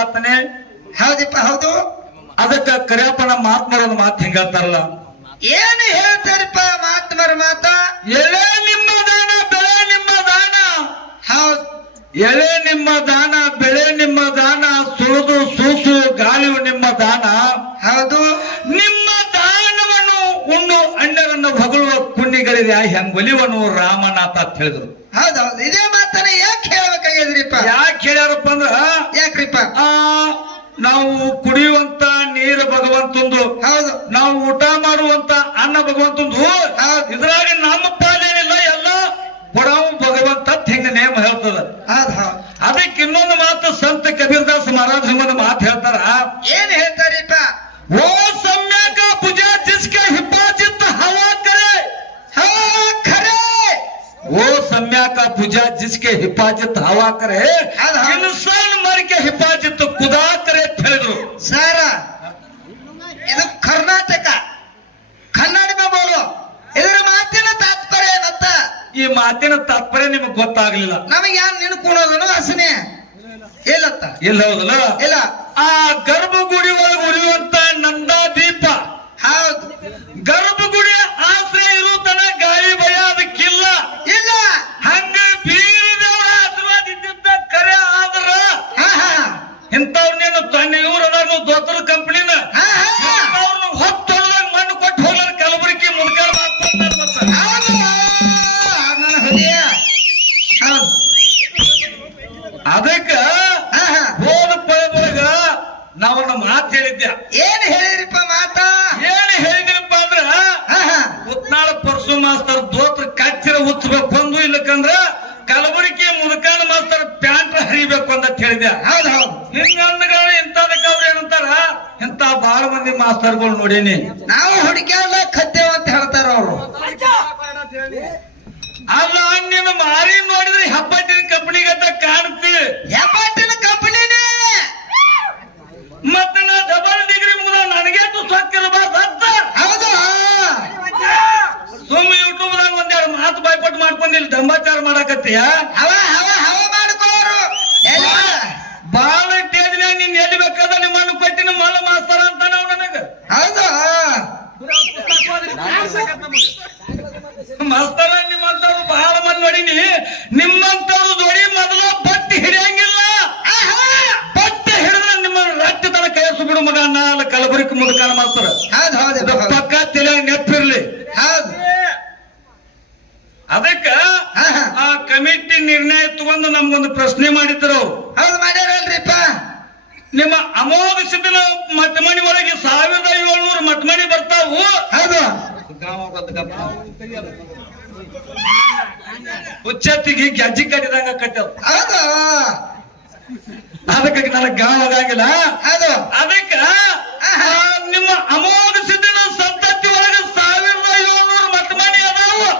ಹೌದಾತನೆ? ಹೌದಿಪ್ಪ ಹೌದು. ಅದಕ್ಕ ಕರಿಯಪ್ಪನ ಮಾತ್ಮರೊಂದು ಮಾತು ಹಿಂಗತ್ತಾರಲ್ಲ, ಏನು ಹೇಳ್ತಾರಪ್ಪ ಮಾತ್ಮರ ಮಾತ? ಎಳೆ ನಿಮ್ಮ ದಾನ ಬೆಳೆ ನಿಮ್ಮ ದಾನ. ಹೌದು, ಎಳೆ ನಿಮ್ಮ ದಾನ ಬೆಳೆ ನಿಮ್ಮ ದಾನ, ಸುಳಿದು ಸೂಸು ಗಾಳಿಯು ನಿಮ್ಮ ದಾನ. ಹೌದು. ನಿಮ್ಮ ದಾನವನ್ನು ಉಣ್ಣು ಅಣ್ಣರನ್ನು ಹೊಗಳುವ ಪುಣ್ಯಗಳಿದೆ ಹೆಂಗೊಲಿವನು ರಾಮನಾಥ ಅಂತ ಹೇಳಿದ್ರು. ಹೌದೌದು, ಇದೇ ಮಾತನ್ನ ಯಾಕೆ ಹೇಳ್ಬೇಕಾಗಿದ್ರಿಪ್ಪ? ಯಾಕೆ ಹೇಳ್ಯಾರಪ್ಪ ಅಂದ್ರ, ಯಾಕ್ರಿಪ್ಪ? ನಾವು ಕುಡಿಯುವಂತ ನೀರು ಭಗವಂತಂದು, ಹೌದು. ನಾವು ಊಟ ಮಾಡುವಂತ ಅನ್ನ ಭಗವಂತಂದು, ಇದ್ರಾಗ ನಮ್ಮ ಪಾಲೇನಿಲ್ಲ, ಎಲ್ಲ ಕೊಡವು ಭಗವಂತ ಹಿಂಗ ನೇಮ ಹೇಳ್ತದ. ಅದಕ್ಕೆ ಇನ್ನೊಂದು ಮಾತು ಸಂತ ಕಬೀರ್ದಾಸ್ ಮಹಾರಾಜ್ ಒಂದು ಮಾತು ಹೇಳ್ತಾರ. ಏನ್ ಹೇಳ್ತಾರಿಪ್ಪ? ಓ ಸಮ್ಯಾಕ ಭುಜ ಜಿಸ್ಕೆ ಹಿಫಾಜತ್ ಹವಾ ಕರೆ. ಖರೆ. ಓ ಸಮ್ಯಾಕ ಭುಜ ಜಿಸ್ಕೆ ಹಿಫಾಜತ್ ಹವಾ ಕರೆ, ಇನ್ಸಾನ್ ಮರ್ಕೆ ಹಿಫಾಜತ್ ಖುದಾ ಕರೆ ಅಂತ ಹೇಳಿದ್ರು. ಸರ, ಇದು ಕರ್ನಾಟಕ ಕನ್ನಡ ಬೋಲು. ಇದರ ಮಾತಿನ ತಾತ್ಪರ್ಯ ಏನಂತ? ಈ ಮಾತಿನ ತಾತ್ಪರ್ಯ ನಿಮಗ್ ಗೊತ್ತಾಗ್ಲಿಲ್ಲ. ನಮಗೆ ಯಾರು ನಿನ್ಕೊಳೋದನು ಹಸನೆ ಇಲ್ಲತ್ತ? ಇಲ್ಲ ಹೌದಲ್ಲ? ಇಲ್ಲ. ಆ ಗರ್ಭಗುಡಿ ಒಳಗೆ ಉಳಿಯುವಂತ ನಂದಾ ದೀಪ, ಹೌದು. ಗರ್ಭಗುಡಿ ಆಶ್ರಯ ಇರುತ್ತಾನ, ಗಾಳಿ ಭಯ ಅದಕ್ಕಿಲ್ಲ. ಇಲ್ಲ. ಹಂಗ ಬೀರದೇವರ ಆಶೀರ್ವಾದ ಇದ್ದಿದ್ದ ಕರೆ ಆದ್ರ ಇಂಥವ್ರನ್ನೇನು ತನ್ನ ಇವ್ರದಾನು ದೊಡ್ಡ ಕಂಪನಿನ ಅವ್ರನ್ನ ಹೊತ್ತೊಳದಾಗ ಮಣ್ಣು ಕೊಟ್ಟು ಹೋಗ್ಲಾರ ಕಲಬುರಗಿ ಮುದ್ಕಾಳ ಮಾಡ್ಕೊಂತಾರ. ಅದಕ್ಕ ಹೋದ ಪಳಗ ನಾವೊಂದು ಮಾತು ಹೇಳಿದ್ದೆ. ಏನ್ ಹೇಳಿರಿಪ್ಪ ಮಾತ? ಏನ್ ಹೇಳಿದ್ರಪ್ಪ ಅಂದ್ರ, ಉತ್ನಾಳ ಪರಸು ಮಾಸ್ತರ್ ದೋತ್ರ ಕಚ್ಚಿರ ಹುಚ್ಚಬೇಕು ಒಂದು, ಇಲ್ಲಕಂದ್ರ ಕಲಬುರಗಿ ಮುದುಕಾಣ ಮಾಸ್ತರ್ ಪ್ಯಾಂಟ್ ಹರಿಬೇಕು ಅಂತ ಹೇಳಿದೆ. ಹೌದು ಹೌದು. ಹಿಂಗಂದಗಳ ಇಂಥದಕ್ಕೆ ಅವ್ರು ಏನಂತಾರ, ಇಂಥ ಬಾಳ ಮಂದಿ ಮಾಸ್ತರ್ಗಳು ನೋಡೀನಿ, ನಾವು ಹುಡುಕ್ಯಾಡ ಕತ್ತೇವ ಅಂತ ಹೇಳ್ತಾರ ಅವರು. ಅಲ್ಲ ನಿನ್ನ ಮಾರಿ ನೋಡಿದ್ರೆ ಹೆಬ್ಬಟ್ಟಿನ ಕಂಪನಿಗಂತ ಕಾಣುತ್ತೆ. ಹೆಬ್ಬಟ್ಟಿನ ಕಂಪನಿನೇ. ಮತ್ತ ನಾ ಡಬಲ್ ಡಿಗ್ರಿ ಮುಗಿದ ನನಗೆ ಸೊಕ್ಕಿರಬಾರ್ದ. ಹೌದು. ಸುಮ್ಮ ಯೂಟ್ಯೂಬ್ದಾಗ ಒಂದೆರಡು ಮಾತು ಬಾಯ್ಪಟ್ಟು ಮಾಡ್ಕೊಂಡು ಇಲ್ಲಿ ದಂಬಾಚಾರ ಮಾಡಕತ್ತೀಯ. ಹವ ಹವ ಹವ ಮಾಡ್ಕೋರು. ಬಾಳ ಟೇಜ್ನಾಗ ನೀನ್ ಎಲ್ಲಿ ಬೇಕಾದ ನಿಮ್ಮನ್ನು ಕೊಟ್ಟಿನ ಮಲ್ಲ ಮಾಸ್ತರ ಅಂತ ನಾವು ನನಗ. ಹೌದು. ಮಾಸ್ತರ ನಿಮ್ಮಂತವ್ರು ಬಹಳ ಮಂದಿ ನೋಡಿನಿ. ನಿಮ್ಮಂತವ್ರು ಜೋಡಿ ಮೊದಲು ಬಟ್ಟಿ ಹಿಡಿಯಂಗಿಲ್ಲ. ಬಟ್ಟೆ ಹಿಡಿದ್ರೆ ನಿಮ್ಮ ರಟ್ಟಿ ತನ ಕೈಸು ಬಿಡು ಮಗ ಅಲ್ಲ ಕಲಬುರಗಿ ಮುದುಕಾನ ಮಾಸ್ತರ. ಹೌದು ಹೌದು. ಪಕ್ಕ ತಲೆಯಾಗ ನೆಪ್ಪಿರ್ಲಿ. ಹೌದು. ಅದಕ್ಕ ಆ ಕಮಿಟಿ ನಿರ್ಣಯ ತಗೊಂಡು ನಮ್ಗೊಂದು ಪ್ರಶ್ನೆ ಮಾಡಿದ್ರು ಅವ್ರು. ಹೌದು ಮಾಡ್ಯಾರಲ್ರಿಪ್ಪ. ನಿಮ್ಮ ಅಮೋಘ ಸಿದ್ಧನ ಮಟ್ಮಣಿ ಒಳಗೆ 1700 ಮಟ್ಮಣಿ ಬರ್ತಾವು. ಹೌದು. ಉಚ್ಚತ್ತಿಗೆ ಗೆಜ್ಜಿ ಕಟ್ಟಿದಂಗ ಕಟ್ಟವು. ಹೌದು. ಅದಕ್ಕೆ ನನಗೆ ಗಾಂವ್ ಆಗಂಗಿಲ್ಲ. ಹೌದು. ಅದಕ್ಕ ನಿಮ್ಮ ಅಮೋಘ ಸಿದ್ಧನ ಸಂತತಿ ಒಳಗೆ 1700 ಮಟ್ಮಣಿ ಅದಾವು.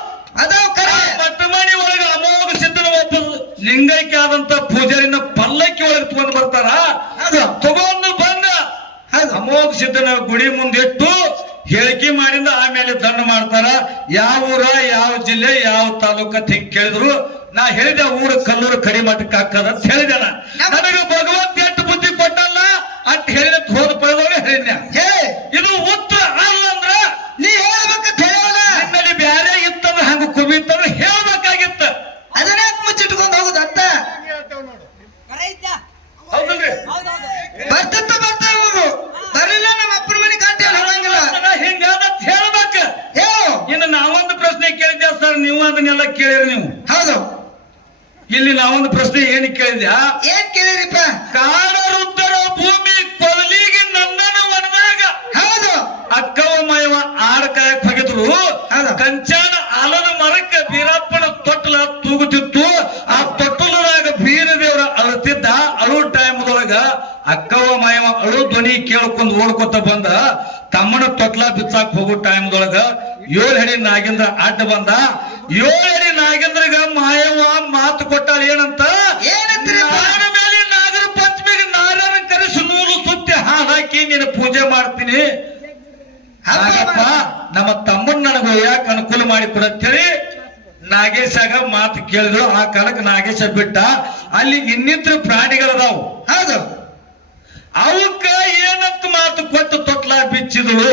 ಅದಾವ ಕರೆ. ಮಟ್ಮಣಿ ಒಳಗೆ ಅಮೋಘ ಸಿದ್ಧನ ಒಬ್ಬ ಲಿಂಗೈಕ್ಯ ಆದಂತ ಪೂಜಾರಿನ ಪಲ್ಲಕ್ಕಿ ಒಳಗೆ ತಗೊಂಡು ಬರ್ತಾರ. ತಗೊಂಡು ಬಂದ ಅಮೋಘ ಸಿದ್ಧನ ಗುಡಿ ಮುಂದಿಟ್ಟು ಹೇಳಿಕೆ ಮಾಡಿಂದ ಆಮೇಲೆ ದಂಡ ಮಾಡ್ತಾರ. ಯಾವ ಊರ, ಯಾವ ಜಿಲ್ಲೆ, ಯಾವ ತಾಲೂಕ ಹಿಂಗ್ ಕೇಳಿದ್ರು. ನಾ ಹೇಳಿದೆ ಊರ ಕಲ್ಲೂರು ಕಡಿಮಟ್ಟಕ್ಕೆ ಹಾಕದ ಅಂತ ಹೇಳಿದೆ. ನನಗೆ ಭಗವಂತ ಎಷ್ಟು ಬುದ್ಧಿ ಕೊಟ್ಟಲ್ಲ ಅಂತ ಹೇಳಿದ ಹೋದ ಪಡೆದವೇ ಹೇಳಿದ್ನ. ಇದು ಉತ್ತರ ಅಲ್ಲ ಅಂದ್ರ ನೀ ಹೇಳ್ಬೇಕಂತ ಹೇಳಲ್ಲ. ನಿನ್ನಲ್ಲಿ ಬ್ಯಾರೆ ಇತ್ತಂದ್ರೆ ಹಂಗ ಕುಬಿತ್ತಂದ್ರೆ ಹೇಳ್ಬೇಕಾಗಿತ್ತ. ಅದನ್ನ ಮುಚ್ಚಿಟ್ಕೊಂಡು ಹೋಗುದಂತ. ಹೌದಲ್ರಿ? ಬರ್ತಂತ ಬರ್ತಾ ಹೋಗು. ಬರಲಿಲ್ಲ ನಮ್ಮ ಅಪ್ಪನ ಮನೆ ಕಾಂಟಿ ಹೇಳಂಗಿಲ್ಲ. ಹಿಂಗಾದ ಹೇಳ್ಬೇಕ. ಹೇಳು. ಇನ್ನು ನಾವೊಂದು ಪ್ರಶ್ನೆ ಕೇಳಿದ್ಯಾ ಸರ್, ನೀವು ಅದನ್ನೆಲ್ಲ ಕೇಳಿರಿ. ನೀವು ಹೌದು. ಇಲ್ಲಿ ನಾವೊಂದು ಪ್ರಶ್ನೆ ಏನು ಕೇಳಿದ್ಯಾ? ಏನ್ ಕೇಳಿರಿಪ್ಪ? ಕಾಡರುದ್ದರ ಭೂಮಿ ಕೊದಲಿಗೆ ನಂದನ ವನದಾಗ. ಹೌದು. ಅಕ್ಕವ ಮಯವ ಆಡ ಕಾಯಕ್ ಹೋಗಿದ್ರು. ಕಂಚಾನ ಆಲದ ಮರಕ್ಕೆ ಬೀರಪ್ಪನ ತೊಟ್ಟಲ ತೂಗುತ್ತಿತ್ತು. ಆ ತೊಟ್ಟಲದಾಗ ಬೀರದೇವರ ಅಳುತ್ತಿದ್ದ. ಅಳು ಟೈಮ್ದೊಳಗ ಅಕ್ಕವ ಮಾಯವ ಅಳು ಧ್ವನಿ ಕೇಳ್ಕೊಂಡು ಓಡ್ಕೊತ ಬಂದ. ತಮ್ಮನ ತೊಟ್ಲ ಬಿಚ್ಚಾಕ್ ಹೋಗೋ ಟೈಮ್ದೊಳಗ 7 ಅಡಿ ನಾಗೇಂದ್ರ ಅಡ್ಡ ಬಂದ. 7 ಅಡಿ ನಾಗೇಂದ್ರಗ ಮಾಯವ ಮಾತು ಕೊಟ್ಟಾಳ. ಏನಂತ? ನಾರ ಮೇಲೆ ನಾಗರ ಪಂಚಮಿಗೆ ನಾರಾಯಣ ಕರೆಸಿ ನೂಲು ಸುತ್ತಿ ಹಾಕಿ ನೀನು ಪೂಜೆ ಮಾಡ್ತೀನಿ. ಹಾಗಪ್ಪ ನಮ್ಮ ತಮ್ಮನ್ ನನಗೆ ಯಾಕೆ ಅನುಕೂಲ ಮಾಡಿ ಕೊಡತ್ತೇಳಿ ನಾಗೇಶಾಗ ಮಾತು ಕೇಳಿದ್ರು. ಆ ಕಾಲಕ್ಕೆ ನಾಗೇಶ ಬಿಟ್ಟ. ಅಲ್ಲಿ ಇನ್ನಿತರ ಪ್ರಾಣಿಗಳದಾವು. ಹೌದು. ಇರಿಸಿದಳು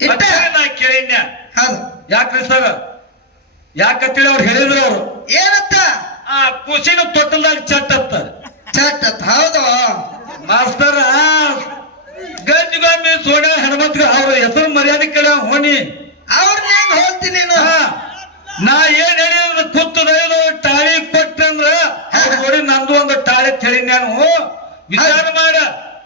ಇಟ್ಟ ಅಂತೇಳಿ ನಾ ಕೇಳಿನ್ಯ. ಹೌದು ಯಾಕ್ರಿ ಸರ್ ಯಾಕಂತೇಳಿ ಅವ್ರು ಹೇಳಿದ್ರು ಅವರು ಏನತ್ತ ಆ ಕುಸಿನ ತೊಟ್ಟಲ್ದಾಗ ಚಟ್ಟತ್ತ ಚಟ್ ಅತ್ತ ಹೌದು ಮಾಸ್ತರ ಗಂಜುಗಾಮಿ ಸೋಡ್ಯ ಹೆಣ್ಮಕ್ಳು ಅವ್ರ ಹೆಸರು ಮರ್ಯಾದೆ ಕೇಳ ಹೋನಿ ಅವ್ರನ್ನ ಹೆಂಗ್ ಹೋಗ್ತೀನಿ ನೀನು ನಾ ಏನ್ ಹೇಳಿದ ಕೂತದ ತಾಳಿ ಕೊಟ್ಟಂದ್ರ ಅವ್ರ ನೋಡಿ ನಂದು ಒಂದು ತಾಳಿ ಹೇಳಿ ನಾನು ವಿಚಾರ ಮಾಡ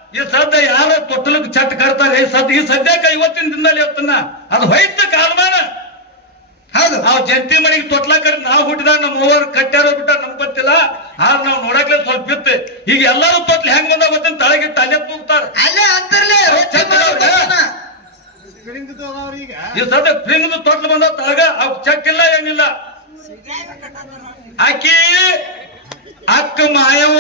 ಈ ಸದ್ಯ ಯಾರ ತೊಟ್ಟಲಕ್ಕೆ ಚಟ್ ಕಟ್ತಾರೆ ಈ ಸದ್ಯಕ್ಕೆ ಇವತ್ತಿನ ದಿನದಲ್ಲಿ ಇವತ್ತನ್ನ ಅದು ಹೋಯ್ತ ಕಾಲಮಾನ ಹೌದು ನಾವು ಜಂತಿ ಮನೆಗೆ ತೊಟ್ಲ ಕಡೆ ನಾವು ಹುಟ್ಟಿದಾಗ ನಮ್ಮ ಓವರ್ ಕಟ್ಟ್ಯಾರೋ ಬಿಟ್ಟ ನಮ್ಗೆ ಗೊತ್ತಿಲ್ಲ ಆದ್ರೆ ನಾವು ನೋಡಕ್ಲೆ ಸ್ವಲ್ಪ ಇತ್ತು ಈಗ ಎಲ್ಲರೂ ತೊಟ್ಲು ಹೆಂಗ್ ಬಂದಾಗ ಗೊತ್ತಿನ ತಳಗಿಟ್ಟು ಅಲ್ಲೇ ತೂಗ್ತಾರ ಅಲ್ಲೇ ಅಂತರ್ಲೆ ಈ ಸದ್ಯ ಪ್ರಿಂಗ್ ತೊಟ್ಲು ಬಂದ ತಳಗ ಅವ್ ಚೆಕ್ ಇಲ್ಲ ಏನಿಲ್ಲ ಆಕಿ ಅಕ್ಕ ಮಾಯವ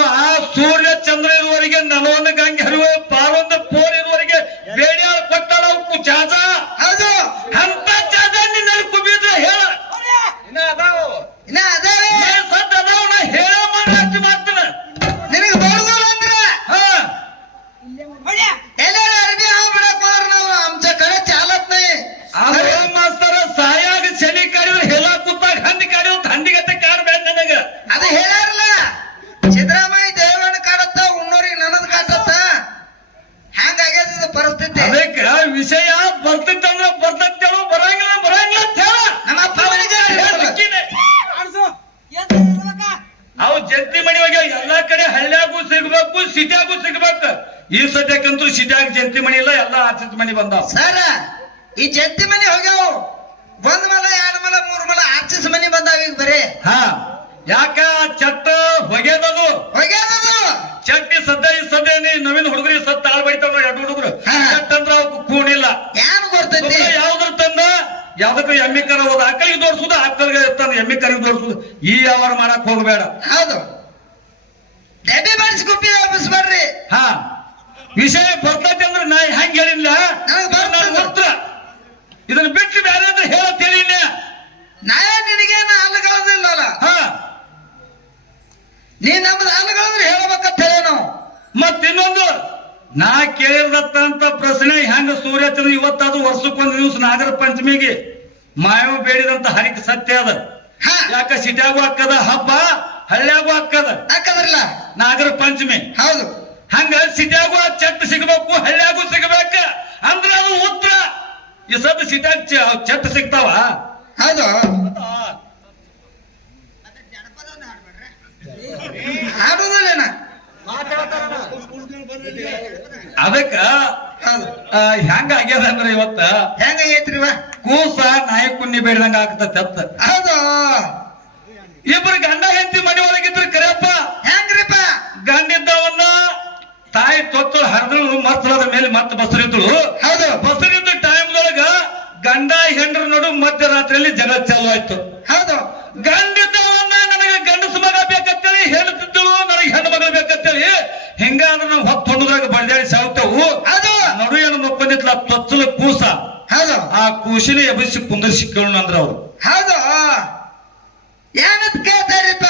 ಸೂರ್ಯ ಚಂದ್ರ ಇರುವವರೆಗೆ ನಲವೊಂದು ಗಂಗೆ ಹರಿವ ಪಾರೊಂದು ಪೋರ್ ಇರುವವರೆಗೆ ಬೇಡಿಯಾಳ ಕೊಟ್ಟಾಳ ಅವಕ್ಕೂ ಚಾಜ ಹೌದು ಅಂತ ಚಾಜ ನಿನ್ನ ಕುಬಿದ್ರೆ ಹೇಳ ಇನ್ನ ಅದಾವೆ ಸದ್ಯ ಅದಾವ ನಾ ಹೇಳ ಮಾಡಿ ಮಾಡ್ತಾನ ನಿನಗೆ ಬರುದಿಲ್ಲ ಅಂದ್ರ ಹಾ ಎಲ್ಲಾರ ಅರ್ಬಿ ಹಾಕ್ಬಿಡಕ್ ಹೋದ್ರ ನಾವು ಆಮಚ ಕಡೆ ಚಾಲತ್ ನೈ ಆದ್ರೆ ಮಾಸ್ತರ ಸಾಯಾಗ ಚಳಿ ಕಾಡಿದ್ರೆ ಹೇಳ ಕೂತಾಗ ಹಂದಿ ಕಾಡಿದ್ರೆ ಹಂದಿಗತ್ತೆ ಕಾಡ್ಬೇಡ ನನಗ ಅದು ಹೇಳಾರಲ್ಲ ಸಿದ್ದರಾಮಯ್ಯ ದೇವಣ್ಣ ಕಾಡತ್ತ ಉಣ್ಣೋರಿಗೆ ನನದ್ ಕಾಟತ್ತ ಹಂಗಾಗ್ಯದ ಪರಿಸ್ಥಿತಿ ಅದಕ್ಕ ವಿಷಯ ಬರ್ತಿತ್ತಂದ್ರ ಬರ್ತೇಳು ಬರಂಗಿಲ್ಲ ಬರಂಗಿಲ್ಲ ಅಂತ ಹೇಳ ನಮ್ಮ ಅಪ್ಪ ಮನೆಗೆ ಅವು ಜಂತಿ ಮನಿ ಹೋಗ್ಯಾವ ಎಲ್ಲಾ ಕಡೆ ಹಳ್ಳ್ಯಾಗೂ ಸಿಗ್ಬೇಕು ಸಿಟ್ಯಾಗೂ ಸಿಗ್ಬೇಕು ಈ ಸದ್ಯಕ್ಕಂತೂ ಸಿಟ್ಯಾಗ ಜಂತಿ ಮನಿ ಇಲ್ಲ ಎಲ್ಲಾ ಆಚೆ ಮನಿ ಬಂದಾವ ಸರ ಈ ಜಂತಿ ಮನೆ ಹೋಗ್ಯಾವ ಒಂದ್ ಮಲ ಎರಡ್ ಮಲ ಮೂರ್ ಮಲ ಆರ್ಚಿಸ್ ಮನಿ ಬಂದಾವ ಈಗ ಬರೀ ಹಾ ಯಾಕ ಚಟ್ಟ ಹೊಗೆದದು ಹೋಗ್ಯಾದದು ಚಟ್ಟಿ ಸದ್ಯ ಈ ಸದ್ಯ ನವೀನ್ ಹುಡುಗರಿ ಸತ್ ತಾಳ್ ಬೈತಾವ ಎರಡು ಹುಡುಗರು ಚಟ್ ಅಂದ್ರ ಅವಕ್ಕೆ ಕೂಣಿಲ್ಲ ಏನ್ ಗೊತ್ತೈತಿ ಯಾವ್ದ್ರ ತಂದ ಯಾವ್ದಕ್ಕ ಎಮ್ಮಿ ಕರ ಹೋದ ಆಕಳಿಗೆ ತೋರ್ಸುದು ಆಕಳಿಗೆ ತಂದ ಎಮ್ಮಿ ಕರಿಗೆ ತೋರ್ಸುದು ಈ ವ್ಯವಹಾರ ಮಾಡಕ್ ಹೋಗ್ಬೇಡ ಹೌದು ಡಬ್ಬಿ ಬಾರಿಸಿ ಗುಪ್ಪಿ ವಾಪಸ್ ಬರ್ರಿ ಹಾ ವಿಷಯ ಬರ್ತೈತಿ ಅಂದ್ರೆ ನಾ ಹೆಂಗ್ ಹೇಳಿಲ್ಲ ನನಗ್ ಬರ್ತದೆ. ಮಾತ್ರ ಇದನ್ನ ಬಿಟ್ಟು ಬೇರೆ ಅಂದ್ರೆ ಹೇಳತ್ತೇಳಿ ನಾಯ ನಿನಗೇನ ಹಾಲುಗಳದಿಲ್ಲಲ್ಲ ಹಾ ನೀ ನಮ್ದು ಹಾಲುಗಳಂದ್ರೆ ಹೇಳ್ಬೇಕಂತ ಹೇಳಿ ನಾವು ಮತ್ತಿನ್ನೊಂದು ನಾ ಕೇಳಿರದಂತ ಪ್ರಶ್ನೆ ಹೆಂಗ ಸೂರ್ಯಚಂದ್ರ ಇವತ್ತದು ವರ್ಷಕ್ಕೊಂದು ದಿವಸ ನಾಗರ ಪಂಚಮಿಗೆ ಮಾಯವ ಬೇಡಿದಂತ ಹರಿಕೆ ಸತ್ಯ ಅದ ಹಾ ಯಾಕ ಸಿಟ್ಯಾಗೂ ಹಾಕದ ಹಬ್ಬ ಹಳ್ಳ್ಯಾಗೂ ಹಾಕದ ಹಾಕದ್ರಲ್ಲ ನಾಗರ ಪಂಚಮಿ ಹೌದು ಹಂಗ ಸಿಟ್ಯಾಗೂ ಆ ಚಟ್ ಸಿಗ್ಬೇಕು ಹಳ್ಳ್ಯಾಗೂ ಸಿಗ್ಬೇಕ ಅಂದ್ರ ಅದು ಉತ್ತರ ಈ ಸದ್ ಸಿಟ್ಯಾಗ ಚಟ್ ಸಿಗ್ತಾವ ಹೌದು ಆಡುದಿಲ್ಲ ಅದಕ್ಕ ಹೌದು ಹೆಂಗ ಆಗ್ಯದ ಅಂದ್ರ ಇವತ್ತ ಹೆಂಗೈತ್ರಿ ಕೂಸ ನಾಯಿ ಕುನ್ನಿ ಬೇಡ್ದಂಗ ಆಗ್ತತಿ ಅತ್ತ ಹೌದು ಇಬ್ರು ಗಂಡ ಹೆಂಡತಿ ಮನೆ ಒಳಗಿದ್ರು ಕರೆಯಪ್ಪ ಹೆಂಗ್ರಿಪ್ಪ ಗಂಡಿದ್ದವನ್ನ ತಾಯಿ ತೊತ್ತು ಹರಿದ್ರು ಮತ್ತದ ಮೇಲೆ ಮತ್ತೆ ಬಸರಿದ್ದಳು ಹೌದು ಬಸರಿದ್ದ ಟೈಮ್ದೊಳಗ ಗಂಡ ಹೆಂಡ್ರ ನಡು ಮಧ್ಯರಾತ್ರಿಯಲ್ಲಿ ಜಗಳ ಚಾಲು ಆಯ್ತು ಹೌದು ಗಂಡಿದ್ದವನ್ನ ನನಗೆ ಗಂಡಸ ಮಗ ಬೇಕಂತೇಳಿ ಹೇಳ್ತಿದ್ದಳು ನನಗೆ ಹೆಣ್ಣು ಮಗಳು ಬೇಕಂತೇಳಿ ಹಿಂಗಾದ್ರೆ ನಾವು ಹೊತ್ತು ಹೊಂಡದಾಗ ಬಡ್ದಾಡಿ ಸಾವ್ತೇವು ಹೌದು ನಡು ಏನು ಮಕ್ಕೊಂದಿತ್ಲ ತೊಚ್ಚಲ ಕೂಸ ಹೌದು ಆ ಕೂಸಿನ ಎಬ್ಬಿಸಿ ಕುಂದರ್ಸಿ ಕೇಳೋಣ ಅಂದ್ರ ಅವ್ರು ಹೌದು ಏನಂತ ಕೇಳ್ತಾರಿಪ್ಪ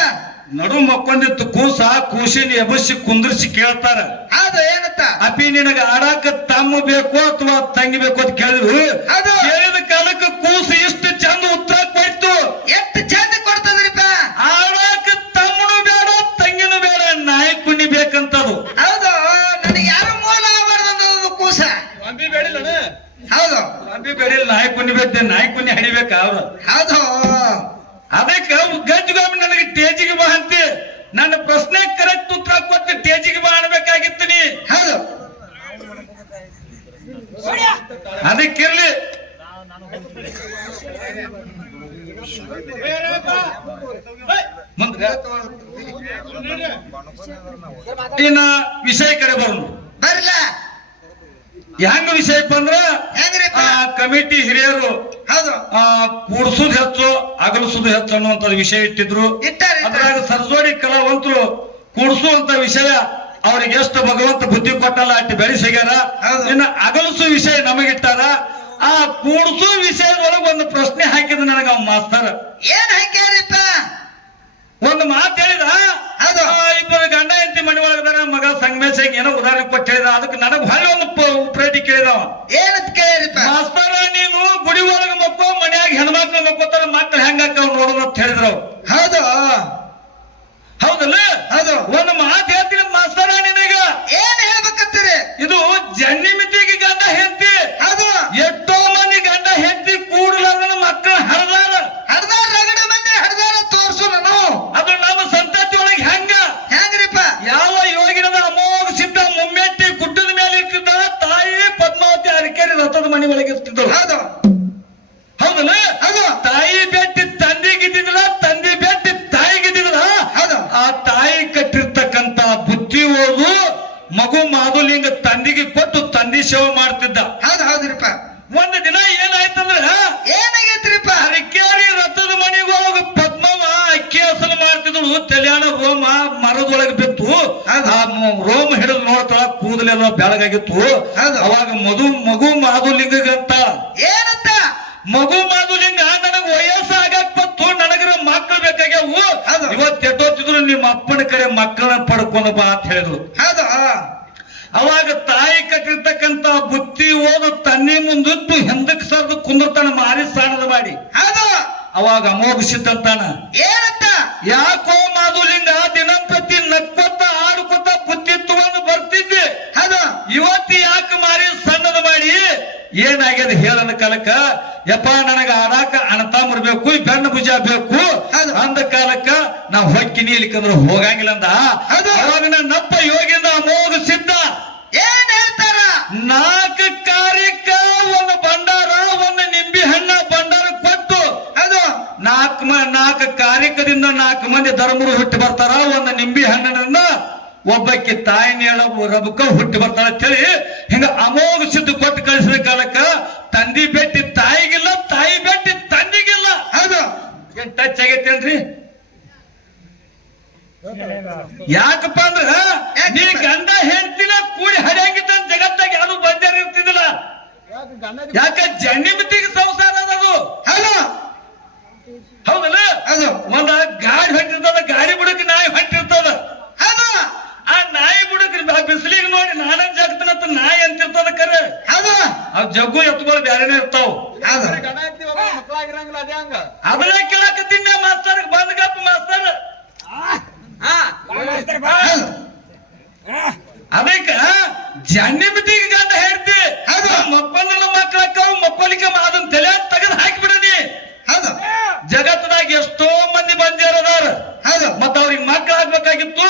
ನಡು ಮಕ್ಕೊಂದಿತ್ತು ಕೂಸ ಕೂಸಿನ ಎಬ್ಬಿಸಿ ಕುಂದರ್ಸಿ ಕೇಳ್ತಾರ ಹೌದು ಏನಂತ ಅಪ್ಪಿ ನಿನಗ ಆಡಾಕ ತಮ್ಮ ಬೇಕು ಅಥವಾ ತಂಗಿ ಬೇಕು ಅಂತ ಕೇಳಿದ್ರು ಹೌದು ಕೇಳಿದ ಕಾಲಕ್ಕೆ ಕೂಸು ಇಷ್ಟು ಚಂದ ಉತ್ತರ ಕೊಯ್ತು ಎಷ್ಟು ಚಂದ ಕೊಡ್ತದ್ರಿಪ್ಪ ಆಡಾಕ ತಮ್ಮನು ಬೇಡ ತಂಗಿನೂ ಬೇಡ ನಾಯಿ ಕುಣ್ಣಿ ಬೇಕಂತದು ಹೌದು ನನಗೆ ಯಾರು ಮೂಲ ಆಗಬಾರ್ದು ಕೂಸ ಅಂಬಿ ಬೇಡಿಲ್ಲ ಹೌದು ಅಂಬಿ ಬೇಡಿಲ್ಲ ನಾಯಿ ಕುಣ್ಣಿ ಬೇಕ ನಾಯಿ ಕುಣ್ಣಿ ಹಡಿಬೇಕ ಅವ್ರು ಹೌದು ಅದಕ್ಕೆ ಗಂಜುಗಾಮಿ ನನಗೆ ಟೇಜಿಗೆ ಬಾ ಅಂತೆ ನನ್ನ ಪ್ರಶ್ನೆ ಕರೆಕ್ಟ್ ಉತ್ತರ ಕೊಟ್ಟು ಟೇಜಿಗೆ ಬಾ ಅನ್ಬೇಕಾಗಿತ್ತು ನೀ ಹೌದು ಅದಕ್ಕಿರ್ಲಿ ಮುಂದೆ ಇನ್ನ ವಿಷಯ ಕಡೆ ಬರೋಣ ಬರ್ಲ ಹೆಂಗ ವಿಷಯಪ್ಪ ಅಂದ್ರ ಹೆಂಗ್ರಿಪ್ಪ ಕಮಿಟಿ ಹಿರಿಯರು ಹೌದು ಕೂಡ್ಸುದ್ ಹೆಚ್ಚು ಅಗಲಿಸುದು ಹೆಚ್ಚು ಅನ್ನುವಂತ ವಿಷಯ ಇಟ್ಟಿದ್ರು ಇಟ್ಟಾರಿ ಅದ್ರಾಗ ಸರ್ಜೋಡಿ ಕಲಾವಂತರು ಕೂಡ್ಸುವಂತ ವಿಷಯ ಅವ್ರಿಗೆ ಎಷ್ಟು ಭಗವಂತ ಬುದ್ಧಿ ಕೊಟ್ಟಲ್ಲ ಅಟ್ಟಿ ಬೆಳೆಸಿಗ್ಯಾರ ಹೌದು. ಇನ್ನ ಅಗಲಿಸು ವಿಷಯ ನಮಗಿಟ್ಟಾರ ಆ ಕೂಡ್ಸು ವಿಷಯದೊಳಗೆ ಒಂದು ಪ್ರಶ್ನೆ ಹಾಕಿದ ನನಗ ಅವ್ ಮಾಸ್ತರ್ ಏನ್ ಹಾಕ್ಯಾರಿಪ್ಪ ಒಂದು ಮಾತು ಹೇಳಿದ ಹೌದು ಇಬ್ಬರು ಗಂಡ ಹೆಂಡತಿ ಮನೆ ಒಳಗದಾರ ಮಗ ಸಂಗಮೇಶ ಏನೋ ಉದಾಹರಣೆ ಕೊಟ್ಟು ಹೇಳಿದ ಅದಕ್ಕೆ ನನಗ್ ಭಾಳ ಒಂದು ಉಪರೇಟಿ ಕೇಳಿದವ ಏನಂತ ಕೇಳಿರಿಪ್ಪ ಮಾಸ್ತರ ನೀನು ಗುಡಿ ಒಳಗ ಮಕ್ಕಳು ಮನ್ಯಾಗ ಹೆಣ್ಮಕ್ಳು ಮಕ್ಕೋತಾರ ಮಕ್ಳು ಹೆಂಗಾಕವ್ ನೋಡೋದು ಅಂತ ಹೇಳಿದ್ರು ಹೌದು ಹೌದಲ್ಲ ಹೌದು ಒಂದು ಮಾತು ಹೇಳ್ತೀನಿ ಮಾಸ್ತರ ನಿನಗ ಏನ್ ಹೇಳ್ಬೇಕಂತೀರಿ ಇದು ಜನ್ನಿ ಮಿತಿಗೆ ಗಂಡ ಹೆಂಡತಿ ಹೌದು ಎಷ್ಟೋ ಮಂದಿ ಗಂಡ ಹೆಂಡತಿ ಕೂಡಲ ಮಕ್ಕಳು ಹರಿದಾರ ರಗಡ ಮಂದಿ ಹಡ್ದಾರ ತೋರ್ಸು ನಾನು ಅದು ನಮ್ಮ ಸಂತತಿ ಒಳಗೆ ಹೆಂಗ್ರಿಪ್ಪ ಯಾವ ಯೋಗಿನದ ಅಮೋಘ ಸಿದ್ಧ ಮುಮ್ಮೆಟ್ಟಿ ಗುಡ್ಡದ ಮೇಲೆ ಇರ್ತಿದ್ದ ತಾಯಿ ಪದ್ಮಾವತಿ ಅರಕೇರಿ ರಥದ ಮನೆ ಒಳಗೆ ಇರ್ತಿದ್ದಳು ಹೌದು ಹೌದಲ್ಲ ಹೌದು ತಾಯಿ ಬೆಟ್ಟಿ ತಂದೆಗಿದ್ದಿಲ್ಲ ತಂದೆ ಬೆಟ್ಟಿ ತಾಯಿಗಿದ್ದಿಲ್ಲ ಹೌದು ಆ ತಾಯಿ ಕಟ್ಟಿರ್ತಕ್ಕಂತ ಬುದ್ಧಿ ಓದು ಮಗು ಮಾಧುಲಿಂಗ ತಂದೆಗೆ ಕೊಟ್ಟು ತಂದೆ ಸೇವೆ ಮಾಡ್ತಿದ್ದ ಹೌದು ಹೌದ್ರಿಪ್ಪ ಒಂದು ದಿನ ಏನಾಯ್ತಂದ್ರ ಏನಾಗೈತ್ರಿಪ್ಪ ಅರಕೇರಿ ರಥದ ಮನೆಗೊಳಗ ಪದ್ಮವ ಅಕ್ಕಿ ಹಸಲು ಮಾಡ್ತಿದ್ಳು ತಲೆಯಾಣ ರೋಮ ಮರದೊಳಗೆ ಬಿತ್ತು ಆ ರೋಮ ಹಿಡಿದು ನೋಡ್ತಾಳ ಕೂದಲೆಲ್ಲ ಬೆಳಗಾಗಿತ್ತು ಅವಾಗ ಮಗು ಮಾಧುಲಿಂಗಂತ ಏನಂತ ಮಗು ಮಾಧುಲಿಂಗ ನನಗ ವಯಸ್ಸು ಆಗಕ್ ಬಂತು ನನಗರ ಮಕ್ಕಳು ಬೇಕಾಗ್ಯಾವು ಇವತ್ತು ಎಟ್ಟೋತಿದ್ರು ನಿಮ್ಮ ಅಪ್ಪನ ಕಡೆ ಮಕ್ಕಳನ್ನ ಪಡ್ಕೊಂಡು ಬಾ ಅಂತ ಹೇಳಿದ್ರು ಹೌದು ಅವಾಗ ತಾಯಿ ಕಟ್ಟಿರ್ತಕ್ಕಂತ ಬುತ್ತಿ ಓದು ತನ್ನಿ ಮುಂದಿಟ್ಟು ಹಿಂದಕ್ ಸರ್ದು ಕುಂದಿರ್ತಾನ ಮಾರಿ ಸಾಣದ ಮಾಡಿ ಹೌದು ಅವಾಗ ಅಮೋಘ ಸಿದ್ಧಂತಾನ ಏನಂತ ಯಾಕೋ ಮಾಧುಲಿಂಗ ದಿನಂಪ್ರತಿ ನಕ್ಕೊತ್ತ ಆಡ್ಕೊತ್ತ ಬುತ್ತಿ ತಗೊಂಡು ಬರ್ತಿದ್ದೆ ಹೌದು ಇವತ್ತು ಯಾಕೆ ಮಾರಿ ಸಣ್ಣದ ಮಾಡಿ ಏನಾಗ್ಯದ ಹೇಳನ ಕಾಲಕ್ಕ ಯಪ್ಪ ನನಗ ಆಡಾಕ ಅಣತಾಮರ್ ಬೇಕು ಬೆನ್ನ ಭುಜ ಬೇಕು ಅಂದ ಕಾಲಕ್ಕ ನಾ ಹೊಕ್ಕಿನಿ ಇಲ್ಲಿಕಂದ್ರ ಹೋಗಂಗಿಲ್ಲ ಅಂದ ಅವಾಗ ನನ್ನಪ್ಪ ಯೋಗಿಂದ ಅಮೋಘ ಸಿದ್ಧ ಏನ್ ಹೇಳ್ತಾರ 4 ಕಾರ್ಯಕ್ಕ ಒಂದು ಭಂಡಾರ ಒಂದು ನಿಂಬಿ ಹಣ್ಣ ಭಂಡಾರ ಕೊಟ್ಟು ಅದು 4 ಕಾರ್ಯಕದಿಂದ 4 ಮಂದಿ ಧರ್ಮರು ಹುಟ್ಟಿ ಬರ್ತಾರ ಒಂದು ನಿಂಬಿ ಹಣ್ಣಿನಿಂದ ಒಬ್ಬಕ್ಕೆ ತಾಯಿನ ರಬಕ ಹುಟ್ಟಿ ಬರ್ತಾಳ ಅಂತ ಹೇಳಿ ಹಿಂಗ ಅಮೋಘ ಸಿದ್ಧ ಕೊಟ್ಟು ಕಳಿಸಿದ ಕಾಲಕ್ಕ ತಂದಿ ಬೆಟ್ಟಿ ತಾಯಿಗಿಲ್ಲ ತಾಯಿ ಬೆಟ್ಟಿ ತಂದಿಗಿಲ್ಲ ಹೌದು ಏನ್ ಟಚ್ ಆಗೈತೇನ್ರಿ ಯಾಕಪ್ಪ ಅಂದ್ರ ನೀ ಗಂಡ ಹೆಂಡತಿನ ಕೂಡಿ ಹರಿಯಂಗಿದ್ದ ಜಗತ್ತಾಗ ಯಾರು ಬಂಜಾರ ಇರ್ತಿದಿಲ್ಲ ಯಾಕ ಜನ್ನಿಮತಿಗೆ ಸಂಸಾರ ಅದದು ಹೌದಲ್ಲ ಅದು ಒಂದ ಗಾಡಿ ಹೊಂಟಿರ್ತದ ಗಾಡಿ ಬುಡಕ್ ನಾಯಿ ಹೊಂಟಿರ್ತದ ಅದು ಆ ನಾಯಿ ಬುಡಕ್ ಬಿಸಿಲಿಗೆ ನೋಡಿ ನಾನನ್ ಜಗತ್ತನಂತ ನಾಯಿ ಅಂತಿರ್ತದ ಕರೆ ಅದು ಅವ್ ಜಗ್ಗು ಎತ್ತುಗಳು ಬ್ಯಾರೇನೆ ಇರ್ತಾವ ಅದನ್ನ ಕೇಳಕತ್ತೀನಿ ಮಾಸ್ತರ್ ಬಂದ್ಗಪ್ಪ ಮಾಸ್ತರ್ ಅದಕ್ಕ ಜನ್ನಿಮತಿಗೆ ಗಂಡ ಹೇಳ್ತಿ ಮಕ್ಕಳ ಮಕ್ಕಳಕ್ಕ ಮಕ್ಕಳಿಗೆ ಅದನ್ನ ತಲೆ ತೆಗೆದು ಹಾಕಿಬಿಡನಿ ಜಗತ್ತದಾಗ ಎಷ್ಟೋ ಮಂದಿ ಬಂದಿರೋದಾರ ಮತ್ತ ಅವ್ರಿಗೆ ಮಕ್ಕಳು ಆಗ್ಬೇಕಾಗಿತ್ತು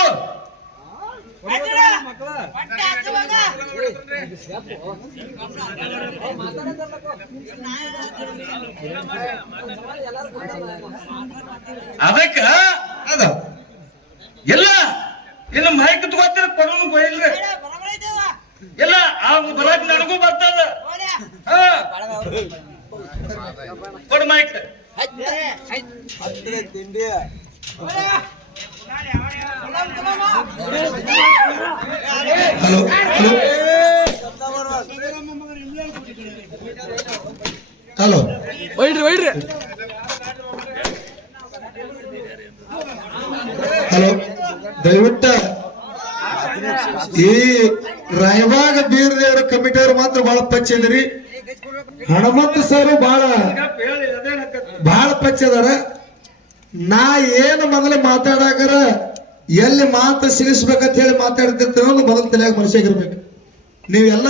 ಅದಕ್ಕ ಎಲ್ಲ ಇನ್ನು ಮೈಕ್ ತಗೋತೀರ ಕೊಡೋನು ಕೊಯ್ಲ್ರಿ ಇಲ್ಲ ಬರಾಕ್ ನನಗೂ ಬರ್ತದ ಕೊಡ ಮೈಕ್ ಹಲೋ ಹಲೋ ವೈಡ್ರಿ ಹಲೋ ದಯವಿಟ್ಟು ಈ ರಾಯಬಾಗ ಬೀರದೇವರ ಕಮಿಟಿಯವರು ಮಾತ್ರ ಬಹಳ ಪಚ್ಚ ಇದ್ರಿ ಹನುಮಂತ ಸರ್ ಬಹಳ ಪಚ್ಚ ಅದಾರ ನಾ ಏನು ಮೊದಲು ಮಾತಾಡಾಕರ ಎಲ್ಲಿ ಮಾತು ಸಿಗಿಸ್ಬೇಕಂತ ಹೇಳಿ ಮಾತಾಡ್ತಿರ್ತೀರೋ ಮೊದಲು ತಲೆಯಾಗ ಮನುಷ್ಯಾಗಿರ್ಬೇಕು ನೀವೆಲ್ಲ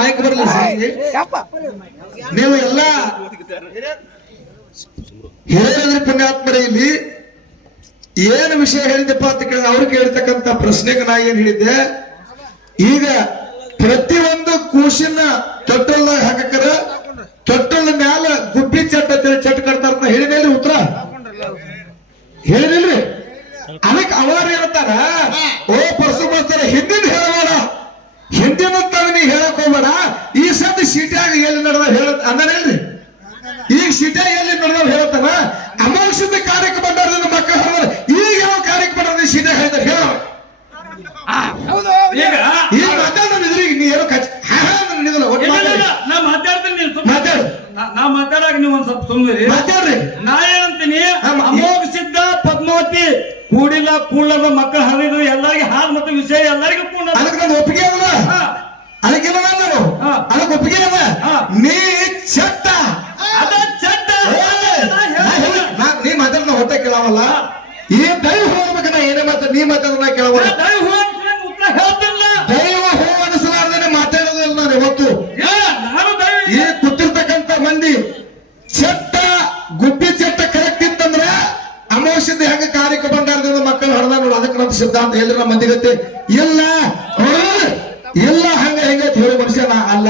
ಮೈಕ್ ಬರಲಿ ನೀವು ಎಲ್ಲ ಹೇಳಿದ್ರಿ ಪುಣ್ಯಾತ್ಮರೇ ಇಲ್ಲಿ ಏನು ವಿಷಯ ಹೇಳಿದಪ್ಪ ಅಂತ ಕೇಳಿದ್ರೆ ಅವ್ರು ಕೇಳ್ತಕ್ಕಂತ ಪ್ರಶ್ನೆಗೆ ನಾ ಏನ್ ಹೇಳಿದ್ದೆ ಈಗ ಪ್ರತಿಯೊಂದು ಕೂಸಿನ ತೊಟ್ಟಲ್ದಾಗ ಹಾಕಕರ ತೊಟ್ಟಲ ಮ್ಯಾಲ ಗುಬ್ಬಿ ಚಟ್ ಅಂತೇಳಿ ಚಟ್ ಕಟ್ತಾರ ಹೇಳಿದ್ರಿ ಉತ್ತರ ಹೇಳಿದಿಲ್ರಿ ಅದಕ್ಕೆ ಅವರು ಹೇಳ್ತಾರ ಓ ಪರಸು ಮಾಸ್ತರ ಹಿಂದಿನ ಹೇಳಬೇಡ ಹಿಂದಿನ ನೀ ಹೇಳಕ್ ಹೋಗ್ಬೇಡ ಈ ಸತಿ ಸಿಟಿಯಾಗ ಎಲ್ಲಿ ನಡೆದ ಹೇಳ ಅಂದನೇನ್ರಿ ಈಗ ಸಿಟಿಯಾಗ ಎಲ್ಲಿ ನಡೆದ ಹೇಳ್ತಾನ ಅಮೋಘಸಿದ್ದ ಕಾರ್ಯಕ್ಕೆ ಬಂದವ್ರದಿಂದ ಮಕ್ಕಳು ಹೇಳಿದ್ರೆ ಈಗ ಯಾವ ಕಾರ್ಯಕ್ಕೆ ಬಂದ ಸಿಟಿಯಾಗ ಹೇಳಿದ್ರೆ ಹೇಳ ಈಗ ಮಾತಾಡಿದ್ರಿ ನೀ ಏನೋ ನಾ ಮಾತಾಡ್ತೀನಿ ಮಾತಾಡು ನಾ ಮಾತಾಡಕ್ ನೀವು ಒಂದ್ ಸ್ವಲ್ಪ ಸುಮ್ಮನೆ ಮಾತಾಡ್ರಿ ನಾ ಏನಂತೀನಿ ಅಮೋಘ ಸಿದ್ಧ ಸತಿ ಕೂಡಿಲ್ಲ ಕೂಡದ ಮಕ್ಕಳು ಹರಿದ್ರು ಎಲ್ಲರಿಗೆ ಹಾಲು ಮತ್ತು ವಿಷಯ ಎಲ್ಲರಿಗೂ ಕೂಡ ಅದಕ್ಕೆ ನಾನು ಒಪ್ಪಿಗೆ ಅಲ್ಲ ಅದಕ್ಕೆಲ್ಲ ನಾನು ಅದಕ್ಕೆ ಒಪ್ಪಿಗೆ ಅಲ್ಲ ನೀ ಚಟ್ಟ ಅದ ಚಟ್ಟ ನೀ ಮಾತಾಡ ಹೊಟ್ಟೆ ಕೇಳವಲ್ಲ ಈ ದೈವ ಹೋಗ್ಬೇಕ ನಾ ಏನೇ ಮಾತಾಡ ನೀ ಮಾತಾಡ ಕೇಳವಲ್ಲ ಉತ್ತರ ಹೇಳ್ತಿಲ್ಲ ದೈವ ಹೋ ಅನಿಸಲಾರ್ದೇನೆ ಮಾತಾಡೋದಿಲ್ಲ ನಾನು ಯಾವತ್ತು ನಾನು ಈ ಕೂತಿರ್ತಕ್ಕಂಥ ಮಂದಿ ಚಟ್ಟ ಗುಬ್ಬಿ ಚಟ್ಟ ಕರೆಕ್ಟ್ ಇತ್ತಂದ್ರೆ ಅಮಾವಾಸ್ಯದ ಹೆಂಗ ಕಾರ್ಯಕ್ಕೆ ಬಂದಾರದಿಂದ ಮಕ್ಕಳು ಹೊಡೆದ ನೋಡು ಅದಕ್ಕೆ ನಮ್ಮ ಸಿದ್ಧಾಂತ ಎಲ್ಲಿ ನಮ್ಮ ಮಂದಿಗತ್ತೆ ಇಲ್ಲ ಇಲ್ಲ ಹಂಗ ಹೆಂಗ ಹೇಳಿ ಮನುಷ್ಯ ನಾ ಅಲ್ಲ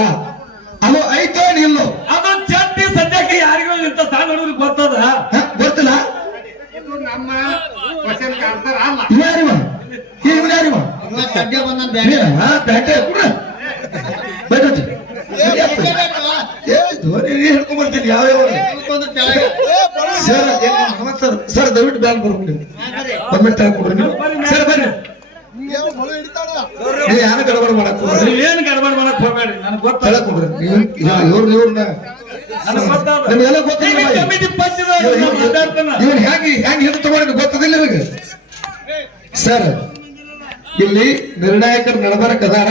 ಅದು ಐತೋ ಇಲ್ಲೋ ಅದು ಚಟ್ಟಿ ಸದ್ಯಕ್ಕೆ ಯಾರಿಗೂ ಇಂತ ಸಣ್ಣ ಹುಡುಗರಿಗೆ ಗೊತ್ತದ ಗೊತ್ತಿಲ್ಲ ನಮ್ಮ ಕ್ವಶನ್ ಆನ್ಸರ್ ಅಲ್ಲ ಇವ್ಯಾರಿವ ಇವ್ಯಾರಿವ ಚಡ್ಡಿ ಬಂದ ಬ್ಯಾಟೆ ಕೂಡ ಬೇಟೆ ಹೇಳ್ಕೊಂಡ್ ಬರ್ತೀನಿ ಯಾವ ಸರ್ ಸರ್ ದಯವಿಟ್ಟು ಬ್ಯಾಲ್ ಬರ್ಬಿಡಿ ಗೌರ್ಮೆಂಟ್ ತಗೊಂಡ್ರಿ ನೀವು ಸರ್ ಬರ್ರಿ ಯಾರು ಗಡಬಡ ಮಾಡಕ್ ಹೋಗ್ರಿ ಏನ್ ಗಡಬಡ ಮಾಡಕ್ ಹೋಗ್ಬೇಡ್ರಿ ನನಗೆ ಗೊತ್ತ ತಳಕೊಂಡ್ರಿ ಇವ್ರನ್ನ ನನಗೆ ಗೊತ್ತಾದ ನಿಮ್ಗೆಲ್ಲ ಗೊತ್ತಿಲ್ಲ ಕಮಿಟಿ ಪಂಚದ ಮಾತಾಡ್ತಾನ ಇವನ್ ಹೆಂಗ್ ಹೆಂಗ್ ತಗೊಂಡ್ರಿ ಗೊತ್ತದಿಲ್ಲ ನಿಮಗೆ ಸರ್ ಇಲ್ಲಿ ನಿರ್ಣಾಯಕರು ನಡಬರಕ್ ಅದಾರ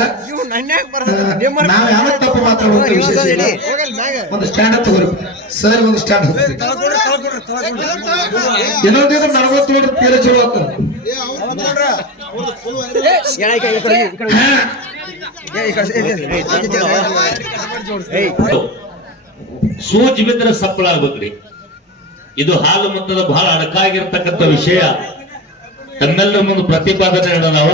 ನಾವ್ ಯಾವ ತಪ್ಪು ಮಾತಾಡುವಂತ ವಿಶೇಷ ಇಲ್ಲ ಒಂದು ಸ್ಟ್ಯಾಂಡ್ ತಗೋರಿ ಸರ್ ಒಂದು ಸ್ಟ್ಯಾಂಡ್ ಇನ್ನೊಂದೇನು ನಡವತ್ತು ನೋಡ್ರಿ ತೀರ ಚಲೋ ಅಂತ ಸೂಜಿ ಬಿದ್ರೆ ಸಪ್ಪಳ ಆಗ್ಬೇಕ್ರಿ ಇದು ಹಾಲು ಮತದ ಬಹಳ ಅಡಕಾಗಿರ್ತಕ್ಕಂಥ ವಿಷಯ ತಮ್ಮೆಲ್ಲರ ಮುಂದೆ ಪ್ರತಿಪಾದನೆ ಹೇಳೋಣವ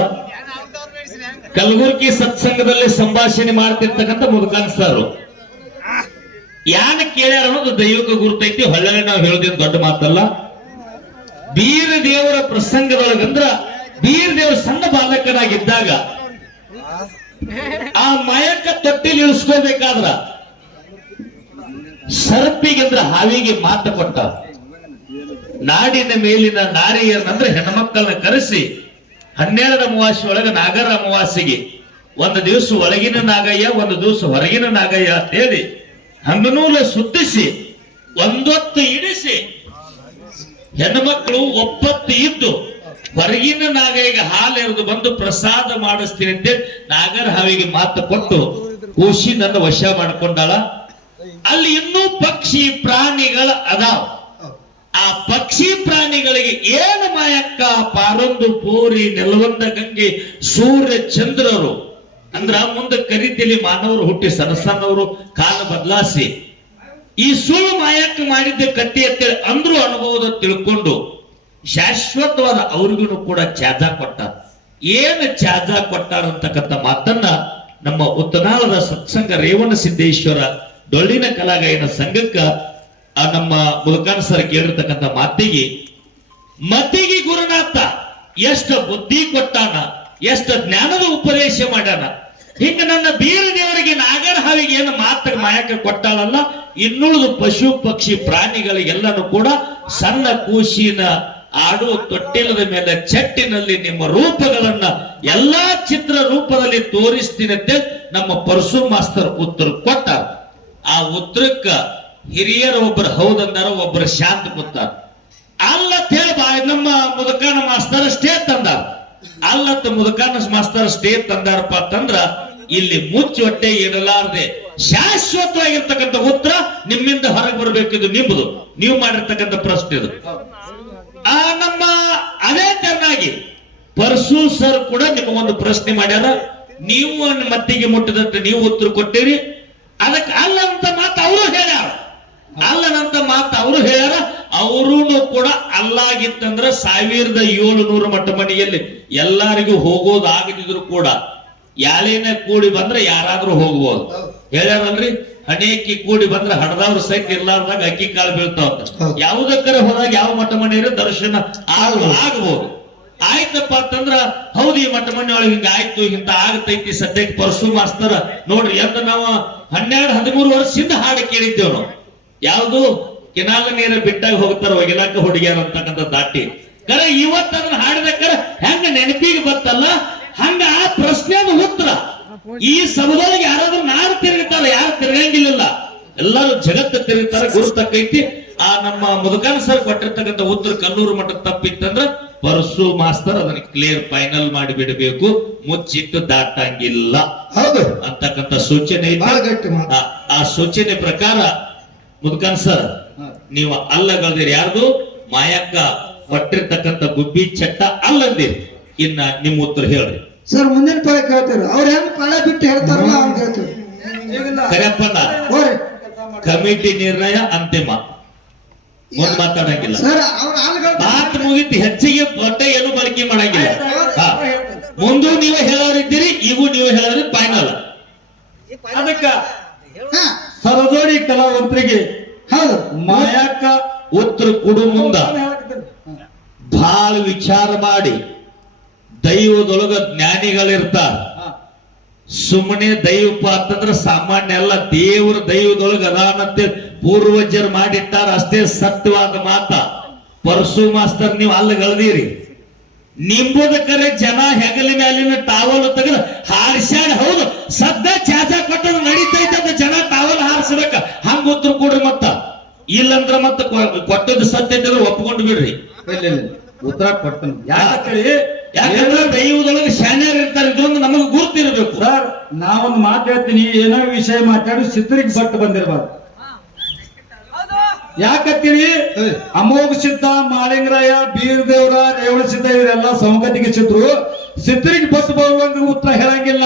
ಕಲಬುರ್ಗಿ ಸತ್ಸಂಗದಲ್ಲಿ ಸಂಭಾಷಣೆ ಮಾಡ್ತಿರ್ತಕ್ಕಂಥ ಮುದುಕನ್ಸ್ತಾರು ಯಾನ ಕೇಳ್ಯಾರ ಅನ್ನೋದು ದೈವಿಕ ಗುರುತೈತಿ ಹೊಳ್ಳೆ ನಾವು ಹೇಳೋದೇನು ದೊಡ್ಡ ಮಾತಲ್ಲ ಬೀರ ದೇವರ ಪ್ರಸಂಗದೊಳಗಂದ್ರ ಬೀರ ದೇವರ ಸಣ್ಣ ಬಾಲಕನಾಗಿದ್ದಾಗ ಆ ಮಯಕ್ಕ ತೊಟ್ಟಿಲಿ ಇಳಿಸ್ಕೋಬೇಕಾದ್ರ ಸರ್ಪಿಗೆಂದ್ರ ಹಾವಿಗೆ ಮಾತು ಕೊಟ್ಟ ನಾಡಿನ ಮೇಲಿನ ನಾರಿಯರನ್ನಂದ್ರೆ ಹೆಣ್ಮಕ್ಕಳನ್ನ ಕರೆಸಿ 12 ಅಮಾವಾಸ್ಯೆ ಒಳಗ ನಾಗರ ಅಮಾವಾಸ್ಯೆಗೆ ಒಂದು ದಿವಸ ಒಳಗಿನ ನಾಗಯ್ಯ ಒಂದು ದಿವಸ ಹೊರಗಿನ ನಾಗಯ್ಯ ಅಂತ ಹೇಳಿ ಹಂಗನೂಲ ಸುತ್ತಿಸಿ ಒಂದೊತ್ತು ಇಡಿಸಿ ಹೆಣ್ಮಕ್ಳು ಒಪ್ಪತ್ತು ಇದ್ದು ಹೊರಗಿನ ನಾಗಯ್ಯಗೆ ಹಾಲು ಎರೆದು ಬಂದು ಪ್ರಸಾದ ಮಾಡಿಸ್ತೀನಿ ಅಂತೇಳಿ ನಾಗರ ಹಾವಿಗೆ ಮಾತು ಕೊಟ್ಟು ಕೂಸಿ ನನ್ನ ವಶ ಮಾಡ್ಕೊಂಡಾಳ ಅಲ್ಲಿ ಇನ್ನೂ ಪಕ್ಷಿ ಪ್ರಾಣಿಗಳ ಅದಾವ ಆ ಪಕ್ಷಿ ಪ್ರಾಣಿಗಳಿಗೆ ಏನು ಮಾಯಕ್ಕ ಪಾರೊಂದು ಪೂರಿ ನೆಲವಂದ ಗಂಗೆ ಸೂರ್ಯ ಚಂದ್ರರು ಅಂದ್ರ ಮುಂದೆ ಕರಿತಿಲಿ ಮಾನವರು ಹುಟ್ಟಿ ಸಣ್ಣವರು ಕಾಲ ಬದಲಾಸಿ ಈ ಸುಳ್ಳು ಮಾಯಕ್ಕ ಮಾಡಿದ್ದೆ ಕಟ್ಟಿ ಅಂತೇಳಿ ಅಂದ್ರು ಅನುಭವದ ತಿಳ್ಕೊಂಡು ಶಾಶ್ವತವಾದ ಅವ್ರಿಗೂ ಕೂಡ ಚಾಜ ಕೊಟ್ಟ ಏನು ಚಾಜ ಕೊಟ್ಟಾರ ಅಂತಕ್ಕಂಥ ಮಾತನ್ನ ನಮ್ಮ ಉತ್ತನಾಳದ ಸತ್ಸಂಗ ರೇವಣ ಸಿದ್ದೇಶ್ವರ ಡೊಳ್ಳಿನ ಕಲಾಗಾಯನ ಸಂಘಕ್ಕ ನಮ್ಮ ಮುದುಕನ್ ಸರ್ ಕೇಳಿರ್ತಕ್ಕಂಥ ಮತ್ತಿಗೆ ಗುರುನಾಥ ಎಷ್ಟು ಬುದ್ಧಿ ಕೊಟ್ಟಾನ ಎಷ್ಟು ಜ್ಞಾನದ ಉಪದೇಶ ಮಾಡ್ಯಾನ ಹಿಂಗ ನನ್ನ ಬೀರ ದೇವರಿಗೆ ನಾಗರ ಹಾವಿಗೆ ಏನು ಮಾತ ಮಾಯಕ ಕೊಟ್ಟಾಳಲ್ಲ ಇನ್ನುಳಿದು ಪಶು ಪಕ್ಷಿ ಪ್ರಾಣಿಗಳಿಗೆಲ್ಲನೂ ಕೂಡ ಸಣ್ಣ ಕೂಸಿನ ಆಡುವ ತೊಟ್ಟಿಲದ ಮೇಲೆ ಚಟ್ಟಿನಲ್ಲಿ ನಿಮ್ಮ ರೂಪಗಳನ್ನ ಎಲ್ಲಾ ಚಿತ್ರ ರೂಪದಲ್ಲಿ ತೋರಿಸ್ತೀನಿ ಅಂತ ನಮ್ಮ ಪರಶು ಮಾಸ್ತರ್ ಉತ್ತರ ಕೊಟ್ಟ ಆ ಉತ್ತರಕ್ಕ ಹಿರಿಯರು ಒಬ್ಬರು ಹೌದಂದಾರ ಒಬ್ಬರು ಶಾಂತ ಕೂತಾರ ಅಲ್ಲತ್ ಹೇಳಿ ನಮ್ಮ ಮುದುಕನ ಮಾಸ್ತರ್ ಸ್ಟೇ ತಂದಾರ ಅಲ್ಲತ್ತ ಮುದುಕನ ಮಾಸ್ತರ್ ಸ್ಟೇ ತಂದಾರಪ್ಪ ಅಂತಂದ್ರ ಇಲ್ಲಿ ಮುಚ್ಚಿ ಹೊಟ್ಟೆ ಇಡಲಾರದೆ ಶಾಶ್ವತವಾಗಿರ್ತಕ್ಕಂಥ ಉತ್ತರ ನಿಮ್ಮಿಂದ ಹೊರಗೆ ಬರ್ಬೇಕಿದು ನಿಮ್ಮದು ನೀವು ಮಾಡಿರ್ತಕ್ಕಂಥ ಪ್ರಶ್ನೆ ಇದು ನಮ್ಮ ಅದೇ ತರನಾಗಿ ಪರಶು ಸರ್ ಕೂಡ ನಿಮಗೊಂದು ಪ್ರಶ್ನೆ ಮಾಡ್ಯಾರ ನೀವು ಮತ್ತಿಗೆ ಮುಟ್ಟಿದಂತೆ ನೀವು ಉತ್ತರ ಕೊಟ್ಟಿರಿ ಅದಕ್ಕೆ ಅಲ್ಲಂತ ಮಾತು ಅವರು ಹೇಳ್ಯಾರ ಅಲ್ಲನಂತ ಮಾತು ಅವರು ಹೇಳ್ಯಾರ ಅವರೂ ಕೂಡ ಅಲ್ಲಾಗಿತ್ತಂದ್ರ 1700 ಮಠ ಮನೆಯಲ್ಲಿ ಎಲ್ಲರಿಗೂ ಹೋಗೋದಾಗದಿದ್ರು ಕೂಡ ಯಾಲೇನ ಕೂಡಿ ಬಂದ್ರೆ ಯಾರಾದ್ರೂ ಹೋಗ್ಬೋದು ಹೇಳ್ಯಾರಲ್ರಿ ಹಣಿಯಕ್ಕಿ ಕೂಡಿ ಬಂದ್ರೆ ಹಡದವ್ರ ಸಹಿತ ಇರ್ಲಾರ್ದಾಗ ಅಕ್ಕಿ ಕಾಳು ಬೀಳ್ತಾವ ಯಾವುದಕ್ಕರೆ ಹೋದಾಗ ಯಾವ ಮಠ ಮನೆಯವರು ದರ್ಶನ ಆಗ್ಬೋದು ಆಯ್ತಪ್ಪ ಅಂತಂದ್ರ ಹೌದು ಈ ಮಠ ಮನೆ ಒಳಗೆ ಹಿಂಗ ಆಯ್ತು ಇಂತ ಆಗತೈತಿ ಸದ್ಯಕ್ಕೆ ಪರಶು ಮಾಸ್ತರ ನೋಡ್ರಿ ಎಂತ ನಾವು 12-13 ವರ್ಷದಿಂದ ಹಾಡು ಕೇಳಿದ್ದೇವ್ ನಾವು ಯಾವ್ದು ಕೆನಾಲ ನೀರ ಬಿಟ್ಟಾಗ ಹೋಗ್ತಾರ ಒಗಿಲಾಕ ಹುಡುಗಿಯರ್ ಅಂತಕ್ಕಂಥ ದಾಟಿ ಕರೆ ಇವತ್ತು ಅದನ್ನ ಹಾಡಿದಕ್ಕರ ಹೆಂಗ ನೆನಪಿಗೆ ಬರ್ತಲ್ಲ ಹಂಗ ಆ ಪ್ರಶ್ನೆದ ಉತ್ತರ ಈ ಸಭದೊಳಗೆ ಯಾರಾದ್ರೂ ನಾಡು ತಿರುಗುತ್ತಾರ ಯಾರು ತಿರುಗಂಗಿಲ್ಲ ಎಲ್ಲರೂ ಜಗತ್ತು ತಿರುಗುತ್ತಾರ ಗುರುತಕ್ಕೈತಿ ಆ ನಮ್ಮ ಮುದುಕನ್ ಸರ್ ಕೊಟ್ಟಿರ್ತಕ್ಕಂಥ ಉತ್ತರ ಕಲ್ಲೂರು ಮಠ ತಪ್ಪಿತ್ತಂದ್ರ ಪರಸು ಮಾಸ್ತರ್ ಅದನ್ನ ಕ್ಲಿಯರ್ ಫೈನಲ್ ಮಾಡಿ ಬಿಡಬೇಕು, ಮುಚ್ಚಿಟ್ಟು ದಾಟಂಗಿಲ್ಲ ಹೌದು ಅಂತಕ್ಕಂಥ ಸೂಚನೆ ಬಹಳ ಐತಿ. ಗಟ್ಟಿ ಮಾತು. ಆ ಸೂಚನೆ ಪ್ರಕಾರ ಮುದುಕನ್ ಸರ್ ನೀವು ಅಲ್ಲಗಲ್ದಿರಿ, ಯಾರ್ದು ಮಾಯಕ್ಕ ಕೊಟ್ಟಿರ್ತಕ್ಕಂಥ ಗುಬ್ಬಿ ಚಟ್ಟ ಅಲ್ಲಂದಿರಿ. ಇನ್ನ ನಿಮ್ ಉತ್ತರ ಹೇಳ್ರಿ ಸರ್. ಮುಂದಿನ ಪಾಳೆ ಕೇಳ್ತೀರ, ಅವ್ರ ಹೆಂಗ್ ಪಾಳೆ ಬಿಟ್ಟು ಹೇಳ್ತಾರಲ್ಲ ಅವ್ನ್ ಕೇಳ್ತೀವಿ. ಕರೆಯಪ್ಪಣ್ಣ. ಹೋರಿ ಕಮಿಟಿ ನಿರ್ಣಯ ಅಂತಿಮ, ಮುಂದ್ ಮಾತಾಡಂಗಿಲ್ಲ. ಸರ್ ಅವ್ರ ಆಳುಗಳು ಮಾತು ಮುಗಿತು, ಹೆಚ್ಚಿಗೆ ಬಟ್ಟೆ ಏನು ಬಳಕೆ ಮಾಡಂಗಿಲ್ಲ. ಹಾ, ಮುಂದೂ ನೀವೇ ಹೇಳೋರಿದ್ದೀರಿ, ಈಗೂ ನೀವೇ ಹೇಳೋರಿ ಫೈನಲ್. ಅದಕ್ಕ ಹಾ ಸರಜೋಡಿ ಕಲಾವಂತರಿಗೆ ಹೌದು ಮಾಯಕ್ಕ ಉತ್ತರ ಕೊಡು ಮುಂದ ಬಹಳ ವಿಚಾರ ಮಾಡಿ. ದೈವದೊಳಗ ಜ್ಞಾನಿಗಳಿರ್ತಾರ, ಸುಮ್ಮನೆ ದೈವಪ್ಪ ಅಂತಂದ್ರ ಸಾಮಾನ್ಯ ಅಲ್ಲ. ದೇವರ ದೈವದೊಳಗ ಅದಾನಂತೆ ಪೂರ್ವಜರು ಮಾಡಿಟ್ಟಾರ, ಅಷ್ಟೇ ಸತ್ಯವಾದ ಮಾತ. ಪರಸು ಮಾಸ್ತರ್ ನೀವು ಅಲ್ಲಗಳ್ದೀರಿ. ನಿಂಬುದ ಕರೆ ಜನ ಹೆಗಲ ಮ್ಯಾಲಿನ ಟಾವಲ್ ತೆಗೆದು ಹಾರಿಸ್ಯಾಡ. ಹೌದು, ಸದ್ದ ಚಾಚಾ ಕೊಟ್ಟದು ನಡೀತೈತೆ ಅಂತ ಜನ ಟಾವಲ್ ಹಾರಿಸ್ಬೇಕ. ಹಂಗ ಉತ್ತರ ಕೊಡ್ರಿ. ಮತ್ತ ಇಲ್ಲಂದ್ರ ಮತ್ತ ಕೊಟ್ಟದ್ದು ಸತ್ಯ ಇದ್ರೆ ಒಪ್ಕೊಂಡು ಬಿಡ್ರಿ. ಉತ್ತರ ಕೊಡ್ತಾನೆ. ಯಾಕಂತೇಳಿ ಯಾಕಂದ್ರೆ ದೈವದೊಳಗೆ ಶಾನ್ಯಾರ್ ಇರ್ತಾರೆ, ಇದೊಂದು ನಮಗೆ ಗುರುತಿರ್ಬೇಕು. ಸರ್, ನಾವೊಂದು ಮಾತು ಹೇಳ್ತೀನಿ, ಏನೋ ವಿಷಯ ಮಾತಾಡಿ ಸಿದ್ಧರಿಗೆ ಬಟ್ಟು ಬಂದಿರಬಾರ್ದು. ಯಾಕಂತೀವಿ, ಅಮೋಘ ಸಿದ್ಧ, ಮಾಳಿಂಗರಾಯ, ಬೀರದೇವ್ರ, ರೇವಣ ಸಿದ್ಧ ಇವರೆಲ್ಲ ಸಂಗತಿಗೆ ಸಿದ್ರು. ಸಿದ್ಧರಿಗೆ ಬಟ್ಟು ಬರುವಂಗ ಉತ್ತರ ಹೇಳಂಗಿಲ್ಲ.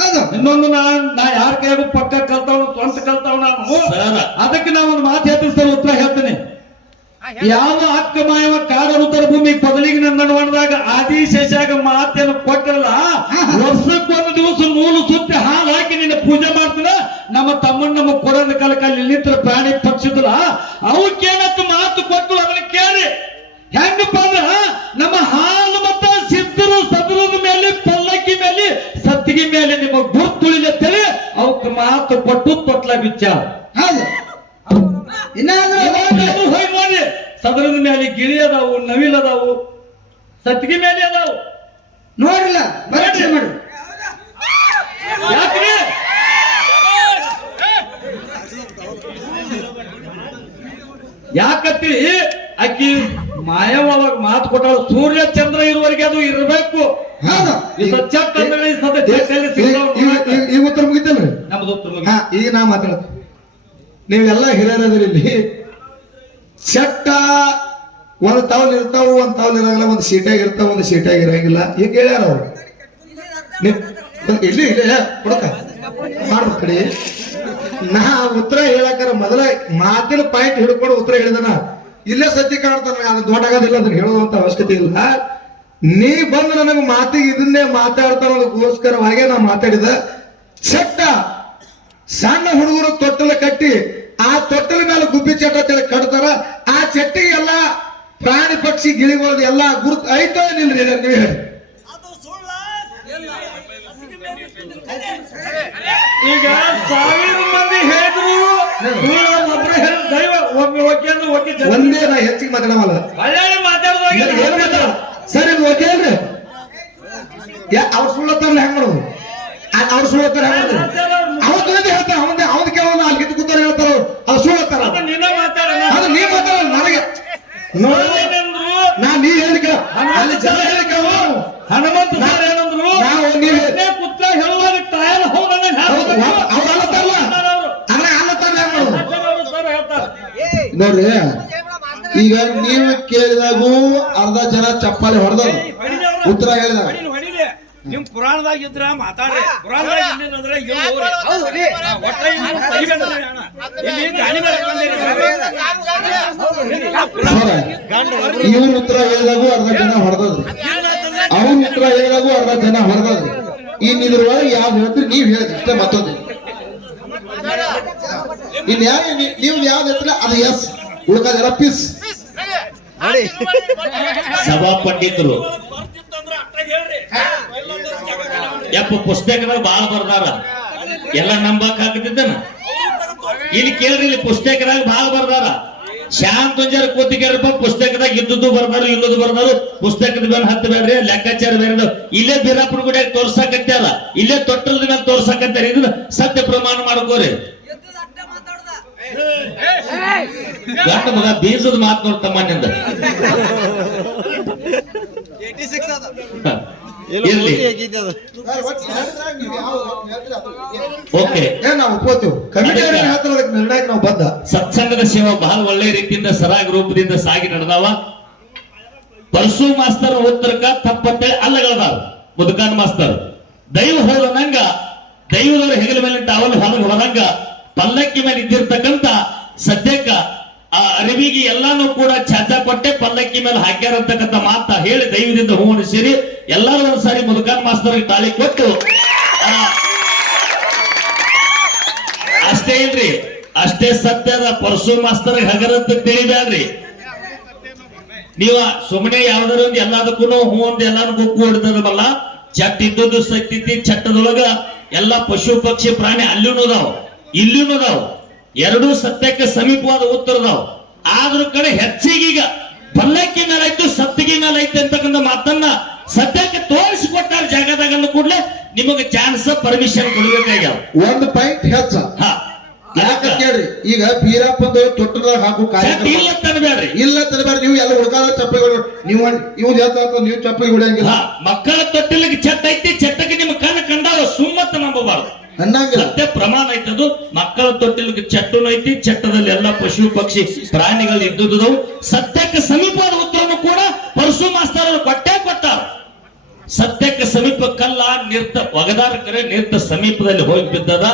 ಹೌದು. ಇನ್ನೊಂದು ನಾ ಯಾರ ಕೈಯಾಗೂ ಪಕ್ಕ ಕಲ್ತಾವ್, ಸ್ವಂತ ಕಲ್ತಾವ್ ನಾನು. ಸರ್, ಅದಕ್ಕೆ ನಾ ಒಂದು ಮಾತು ಹೇಳ್ತೀನಿ, ಉತ್ತರ ಹೇಳ್ತೀನಿ. ಯಾವ ಅಕ್ಕ ಮಾಯವ ಕಾಡರುತ್ತರ ಭೂಮಿ ಕೊದಲಿಗೆ ನನ್ನ ಮಾಡಿದಾಗ ಆದಿಶೇಷಾಗ ಮಾತೇನು ಕೊಟ್ಟಿರಲ್ಲ, ವರ್ಷಕ್ಕೊಂದು ದಿವಸ ನೂಲು ಸುತ್ತಿ ಹಾಲು ಹಾಕಿ ನಿನ್ನ ಪೂಜೆ ಮಾಡ್ತಾನ. ನಮ್ಮ ತಮ್ಮಣ್ಣ ನಮ್ಮ ಕೊರಂದ ಕಲಕಲ್ಲಿ ನಿಂತರ ಪ್ರಾಣಿ ಪಕ್ಷಿದಲ್ಲ, ಅವಕ್ಕೇನತ್ತು ಮಾತು ಕೊಟ್ಟು ಅದನ್ನ ಕೇಳಿ. ಹೆಂಗಪ್ಪ ಅಂದ್ರ ನಮ್ಮ ಹಾಲು ಮತ್ತ ಸಿದ್ಧರು ಸದರದ ಮೇಲೆ, ಪಲ್ಲಕ್ಕಿ ಮೇಲೆ, ಸತ್ತಿಗೆ ಮೇಲೆ ನಿಮ್ಮ ಗುರ್ತುಳಿಲತ್ತೇಳಿ ಅವಕ್ಕೆ ಮಾತು ಕೊಟ್ಟು ತೊಟ್ಲ ಬಿಚ್ಚಾರ. ಹೌದು. ಇನ್ನಾದ್ರೂ ಹೋಗಿ ನೋಡಿ, ಸದರದ ಮೇಲೆ ಗಿಳಿ ಅದಾವು, ನವಿಲ್ ಅದಾವು, ಸತ್ತಿಗೆ ಮೇಲೆ ಅದಾವು. ನೋಡ್ರಿಲ್ಲ, ಪರೀಕ್ಷೆ ಮಾಡಿ. ಯಾಕ್ರಿ ಯಾಕತ್ತಿ ಅಕ್ಕಿ ಮಾಯವಾಗ ಮಾತು ಕೊಟ್ಟಾಳು, ಸೂರ್ಯ ಚಂದ್ರ ಇರುವವರೆಗೆ ಅದು ಇರಬೇಕು. ಹೌದು. ಈ ಸತ್ಯ ತಂದ್ರೆ ಈ ಸತ್ಯ ಜಗತ್ತಲ್ಲಿ ಸಿಗ್ತಾವ್ ಈ ಉತ್ತರ ಮುಗಿತಲ್ರಿ? ನಮ್ದು ಉತ್ತರ ಮುಗಿತು. ಹಾ, ಈಗ ನಾ ಮಾತಾಡ್ತೀನಿ. ನೀವೆಲ್ಲ ಹಿರಿಯರದ್ರಿ ಇಲ್ಲಿ. ಚಟ್ಟ ಒಂದ್ ತಾವಲ್ ಇರ್ತಾವ, ಒಂದ್ ತಾವಲ್ ಇರಂಗಿಲ್ಲ, ಒಂದ್ ಸೀಟಾಗಿ ಇರ್ತಾವ, ಒಂದ್ ಸೀಟಾಗಿ ಇರಂಗಿಲ್ಲ. ಈಗ ಹೇಳ್ಯಾರ ಅವ್ರು. ಇಲ್ಲಿ ಇಲ್ಲ ಕೊಡಕ ಮಾಡ್ಬೇಕಡಿ. ನಾ ಉತ್ತರ ಹೇಳಕ್ಕಾರ ಮೊದಲ ಮಾತಿನ ಪಾಯಿಂಟ್ ಹಿಡ್ಕೊಂಡು ಉತ್ತರ ಹೇಳಿದನ. ಇಲ್ಲೇ ಸತ್ಯ ಕಾಣ್ತಾನ, ಅದು ದೊಡ್ಡ ಆಗೋದಿಲ್ಲ, ಅದನ್ನ ಹೇಳೋದಂತ ಅವಶ್ಯಕತೆ ಇಲ್ಲ. ನೀ ಬಂದು ನನಗೆ ಮಾತಿಗೆ ಇದನ್ನೇ ಮಾತಾಡ್ತಾರ ಅದಕ್ಕೋಸ್ಕರವಾಗಿ ನಾ ಮಾತಾಡಿದ. ಚಟ್ಟ ಸಣ್ಣ ಹುಡುಗರು ತೊಟ್ಟಲ ಕಟ್ಟಿ ಆ ತೊಟ್ಟಲ ಮೇಲೆ ಗುಬ್ಬಿ ಚಟ್ಟ ಕಟ್ತಾರ. ಆ ಚಟ್ಟಿಗೆ ಎಲ್ಲ ಪ್ರಾಣಿ ಪಕ್ಷಿ ಗಿಳಿಗಳದ್ದು ಎಲ್ಲ ಗುರುತು ಐತೋ ನಿಲ್ರಿ, ನೀವು ಹೇಳಿ. ಈಗ 1000 ಮಂದಿ ಹೇಳಿದ್ರು ಒಬ್ರು ಹೇಳ ದೈವ ಒಂದೇ ನಾ ಹೆಚ್ಚಿಗೆ ಮಾತಾಡವಲ್ಲ. ಒಳ್ಳೆ ಮಾತಾಡುವಾಗ ಏನ್ ಮಾತಾಡ ಸರ್, ಇದು ಓಕೆ ಅಲ್ರಿ? ಅವ್ರು ಸುಳ್ಳತ್ತಾರಲ್ಲ, ಹೆಂಗ್ ಮಾಡೋದು? ಅವ್ರು ಸುಳ್ಳತ್ತಾರ ಹೆಂಗ್ ಮಾಡೋದು? ಅವತ್ತು ಹೇಳ್ತಾರ, ಅವನ್ ಕೇಳೋಣ, ಅಲ್ಲಿ ಕಿತ್ತು ಕೂತಾರ ಹೇಳ್ತಾರ, ಅವ್ರು ಸುಳ್ಳತ್ತಾರ. ನಿನ್ನ ಮಾತಾಡೋಣ. ಅದು ನೀ ಮಾತಾಡ ನನಗೆ ನಾ ನೀ ಹೇಳಿಕ ಅಲ್ಲಿ ಜನ ಹೇಳಿಕ ಹನುಮಂತ ಸರ್ ಏನಂದ್ರು, ನಾವು ನೀವು ಪುತ್ರ ಹೇಳುವಾಗ ಟ್ರಯಲ್ ಅವ್ರು ಅಲ್ಲತ್ತಾರಲ್ಲ, ಅದ್ರ ಅಲ್ಲತ್ತಾರ ಹೆಂಗ್ ಮಾಡೋದು? ಸರ್ ಹೇಳ್ತಾರೆ. ನೋಡ್ರಿ, ಈಗ ನೀವು ಕೇಳಿದಾಗೂ ಅರ್ಧ ಜನ ಚಪ್ಪಾಳೆ ಹೊಡೆದ ಉತ್ತರ ಹೇಳಿದಾಗ ನಿಮ್ ಪುರಾಣದಾಗ ಇದ್ರ ಮಾತಾಡ್ರಿ, ಪುರಾಣದಾಗ ಇಲ್ಲಿದ್ರೆ ಇವನ್ ಉತ್ತರ ಹೇಳಿದಾಗೂ ಅರ್ಧ ಜನ ಹೊಡೆದ್ರಿ, ಅವನ್ ಉತ್ತರ ಹೇಳಿದಾಗೂ ಅರ್ಧ ಜನ ಹೊಡೆದ್ರಿ. ಇನ್ ಇದ್ರೊಳಗೆ ಯಾವ್ದು ಹೇಳ್ತೀರಿ ನೀವ್ ಹೇಳಿದ್ರಿ ಇಷ್ಟೇ. ಮತ್ತೊಂದು ಇನ್ ಯಾವ ನೀವು ಯಾವ್ದು ಹೇಳ್ತೀರ ಅದು ಎಸ್, ಉಳ್ಕಾದೆಲ್ಲ ಪೀಸ್. ಸಭಾ ಪಂಡಿತರು ಯಪ್ಪ ಪುಸ್ತಕದಾಗ ಬಾಳ ಬರ್ದಾರ, ಎಲ್ಲ ನಂಬಕ್ ಹಾಕತಿದ್ದೇನ. ಇಲ್ಲಿ ಕೇಳ್ರಿ, ಇಲ್ಲಿ ಪುಸ್ತಕದಾಗ ಬಾಳ ಬರ್ದಾರ. ಶಾಂತಂಜಾರ ಕೂತಿಗೆರಪ್ಪ ಪುಸ್ತಕದಾಗ ಇದ್ದುದು ಬರ್ದಾರು, ಇಲ್ಲದು ಬರ್ದಾರು. ಪುಸ್ತಕದ ಮೇಲೆ ಹತ್ತು ಬೇಡ್ರಿ, ಲೆಕ್ಕಾಚಾರ ಬೇರೆ. ಇಲ್ಲೇ ಬೀರಾಪುರ ಗುಡಿಯಾಗ ತೋರ್ಸಾಕತ್ಯಾರ, ಇಲ್ಲೇ ತೊಟ್ಟರದ ಮೇಲೆ ತೋರ್ಸಾಕತ್ಯಾರ. ಇದನ್ನ ಸತ್ಯ ಪ್ರಮಾಣ ಮಾಡ್ಕೋರಿ. ಗಂಡ ಮಗ ಬೀಜದ ಮಾತು ನೋಡ್ತಮ್ಮ ನಿಂದ ಇರ್ಲಿ ಓಕೆ ನಾವು ಒಪ್ಕೋತೀವಿ ಕಮಿಟಿ ಹೇಳ್ತಾರೆ ಅದಕ್ಕೆ ನಿರ್ಣಯಕ್ಕೆ ನಾವು ಬದ್ಧ. ಸತ್ಸಂಗದ ಸೇವಾ ಬಹಳ ಒಳ್ಳೆ ರೀತಿಯಿಂದ ಸರಾಗ ರೂಪದಿಂದ ಸಾಗಿ ನಡೆದಾವ. ಪರಶು ಮಾಸ್ತರ್ ಉತ್ತರಕ ತಪ್ಪತ್ತೇಳಿ ಅಲ್ಲಗಳದಾವ. ಮುದುಕಾನ್ ಮಾಸ್ತರ್ ದೈವ ಹೋದಂಗ ದೈವದವರ ಹೆಗಲ ಮೇಲೆ ಅವಲು ಹೊರಗೆ ಹೊರಂಗ ಪಲ್ಲಕ್ಕಿ ಮೇಲೆ ಇದ್ದಿರ್ತಕ್ಕಂತ ಸದ್ಯಕ್ಕ ಆ ಅರಿವಿಗೆ ಎಲ್ಲಾನು ಕೂಡ ಚಾಚಾ ಕೊಟ್ಟೆ ಪಲ್ಲಕ್ಕಿ ಮೇಲೆ ಹಾಕ್ಯಾರ ಅಂತಕ್ಕಂಥ ಮಾತ ಹೇಳಿ ದೈವದಿಂದ ಹೂವನ್ನು ಸೇರಿ ಎಲ್ಲರೂ ಒಂದ್ಸಾರಿ ಮುದುಕಾನ್ ಮಾಸ್ತರ್ ತಾಳಿ ಕೊಟ್ಟು ಅಷ್ಟೇ ಇಲ್ರಿ, ಅಷ್ಟೇ ಸತ್ಯದ ಪರಶು ಮಾಸ್ತರ್ ಹಗರತ್ತ ತಿಳಿಬ್ಯಾಡ್ರಿ. ನೀವ ಸುಮ್ಮನೆ ಯಾವ್ದಾರ ಒಂದು ಎಲ್ಲದಕ್ಕೂ ಹೂ ಒಂದು ಎಲ್ಲಾನು ಗುಕ್ಕು ಹೊಡಿತದಲ್ಲ. ಚಟ್ ಇದ್ದದ್ದು ಸತ್ಯತಿ ಚಟ್ಟದೊಳಗ ಎಲ್ಲಾ ಪಶು ಪಕ್ಷಿ ಪ್ರಾಣಿ ಅಲ್ಲಿನೂ ಅದಾವ ಇಲ್ಲಿನೂ ಅದಾವ. ಎರಡೂ ಸತ್ಯಕ್ಕೆ ಸಮೀಪವಾದ ಉತ್ತರದಾವ್. ಆದ್ರ ಕಡೆ ಹೆಚ್ಚಿಗೀಗ ಪಲ್ಲಕ್ಕಿ ಮೇಲೆ ಆಯ್ತು ಸತ್ತಿಗೆ ಮೇಲೆ ಐತೆ ಅಂತಕ್ಕಂಥ ಮಾತನ್ನ ಸದ್ಯಕ್ಕೆ ತೋರಿಸಿಕೊಟ್ಟಾರ ಜಾಗದಾಗ ಕೂಡಲೇ ನಿಮಗೆ ಚಾನ್ಸ್ ಪರ್ಮಿಷನ್ ಕೊಡ್ಬೇಕಾಗ್ಯಾವ. ಒಂದು ಪಾಯಿಂಟ್ ಹೆಚ್ಚ ಹಾ ಯಾಕ ಕೇಳ್ರಿ, ಈಗ ಬೀರಪ್ಪಂದು ತೊಟ್ಟದಾಗ ಹಾಕು ಕಾರ್ಯಕ್ರಮ ಇಲ್ಲ ತನಬೇಡ್ರಿ, ಇಲ್ಲ ತರಬೇಡ. ನೀವು ಎಲ್ಲ ಉಳ್ಕಾದ ಚಪ್ಪಲಿಗಳು ನೀವು ಇವ್ ನೀವು ಚಪ್ಪಲಿ ಹೊಡಿಯಂಗಿಲ್ಲ. ಮಕ್ಕಳ ತೊಟ್ಟಿಲಿಗೆ ಚಟ್ ಐತಿ, ಚಟ್ಟಕ್ಕೆ ನಿಮ್ಮ ಕಣ್ಣು ಕಂಡಾವ ಸುಮ್ಮತ್ತ ನಂಬಬಾರ್ದು. ಅನ್ನಂಗಿಲ್ಲ. ಸತ್ಯ ಪ್ರಮಾಣ ಐತದು. ಮಕ್ಕಳ ತೊಟ್ಟಿಲಿಗೆ ಚಟ್ಟನು ಐತಿ, ಚಟ್ಟದಲ್ಲಿ ಎಲ್ಲ ಪಶು ಪಕ್ಷಿ ಪ್ರಾಣಿಗಳು ಇದ್ದುದು. ಸತ್ಯಕ್ಕೆ ಸಮೀಪವಾದ ಉತ್ತರವನ್ನು ಕೂಡ ಪರಶು ಮಾಸ್ತರ್ ಅವರು ಕೊಟ್ಟೇ ಕೊಟ್ಟಾರ. ಸತ್ಯಕ್ಕೆ ಸಮೀಪ ಕಲ್ಲ ನಿರ್ತ ಒಗದಾರ ಕರೆ ನಿರ್ತ ಸಮೀಪದಲ್ಲಿ ಹೋಗಿ ಬಿದ್ದದ.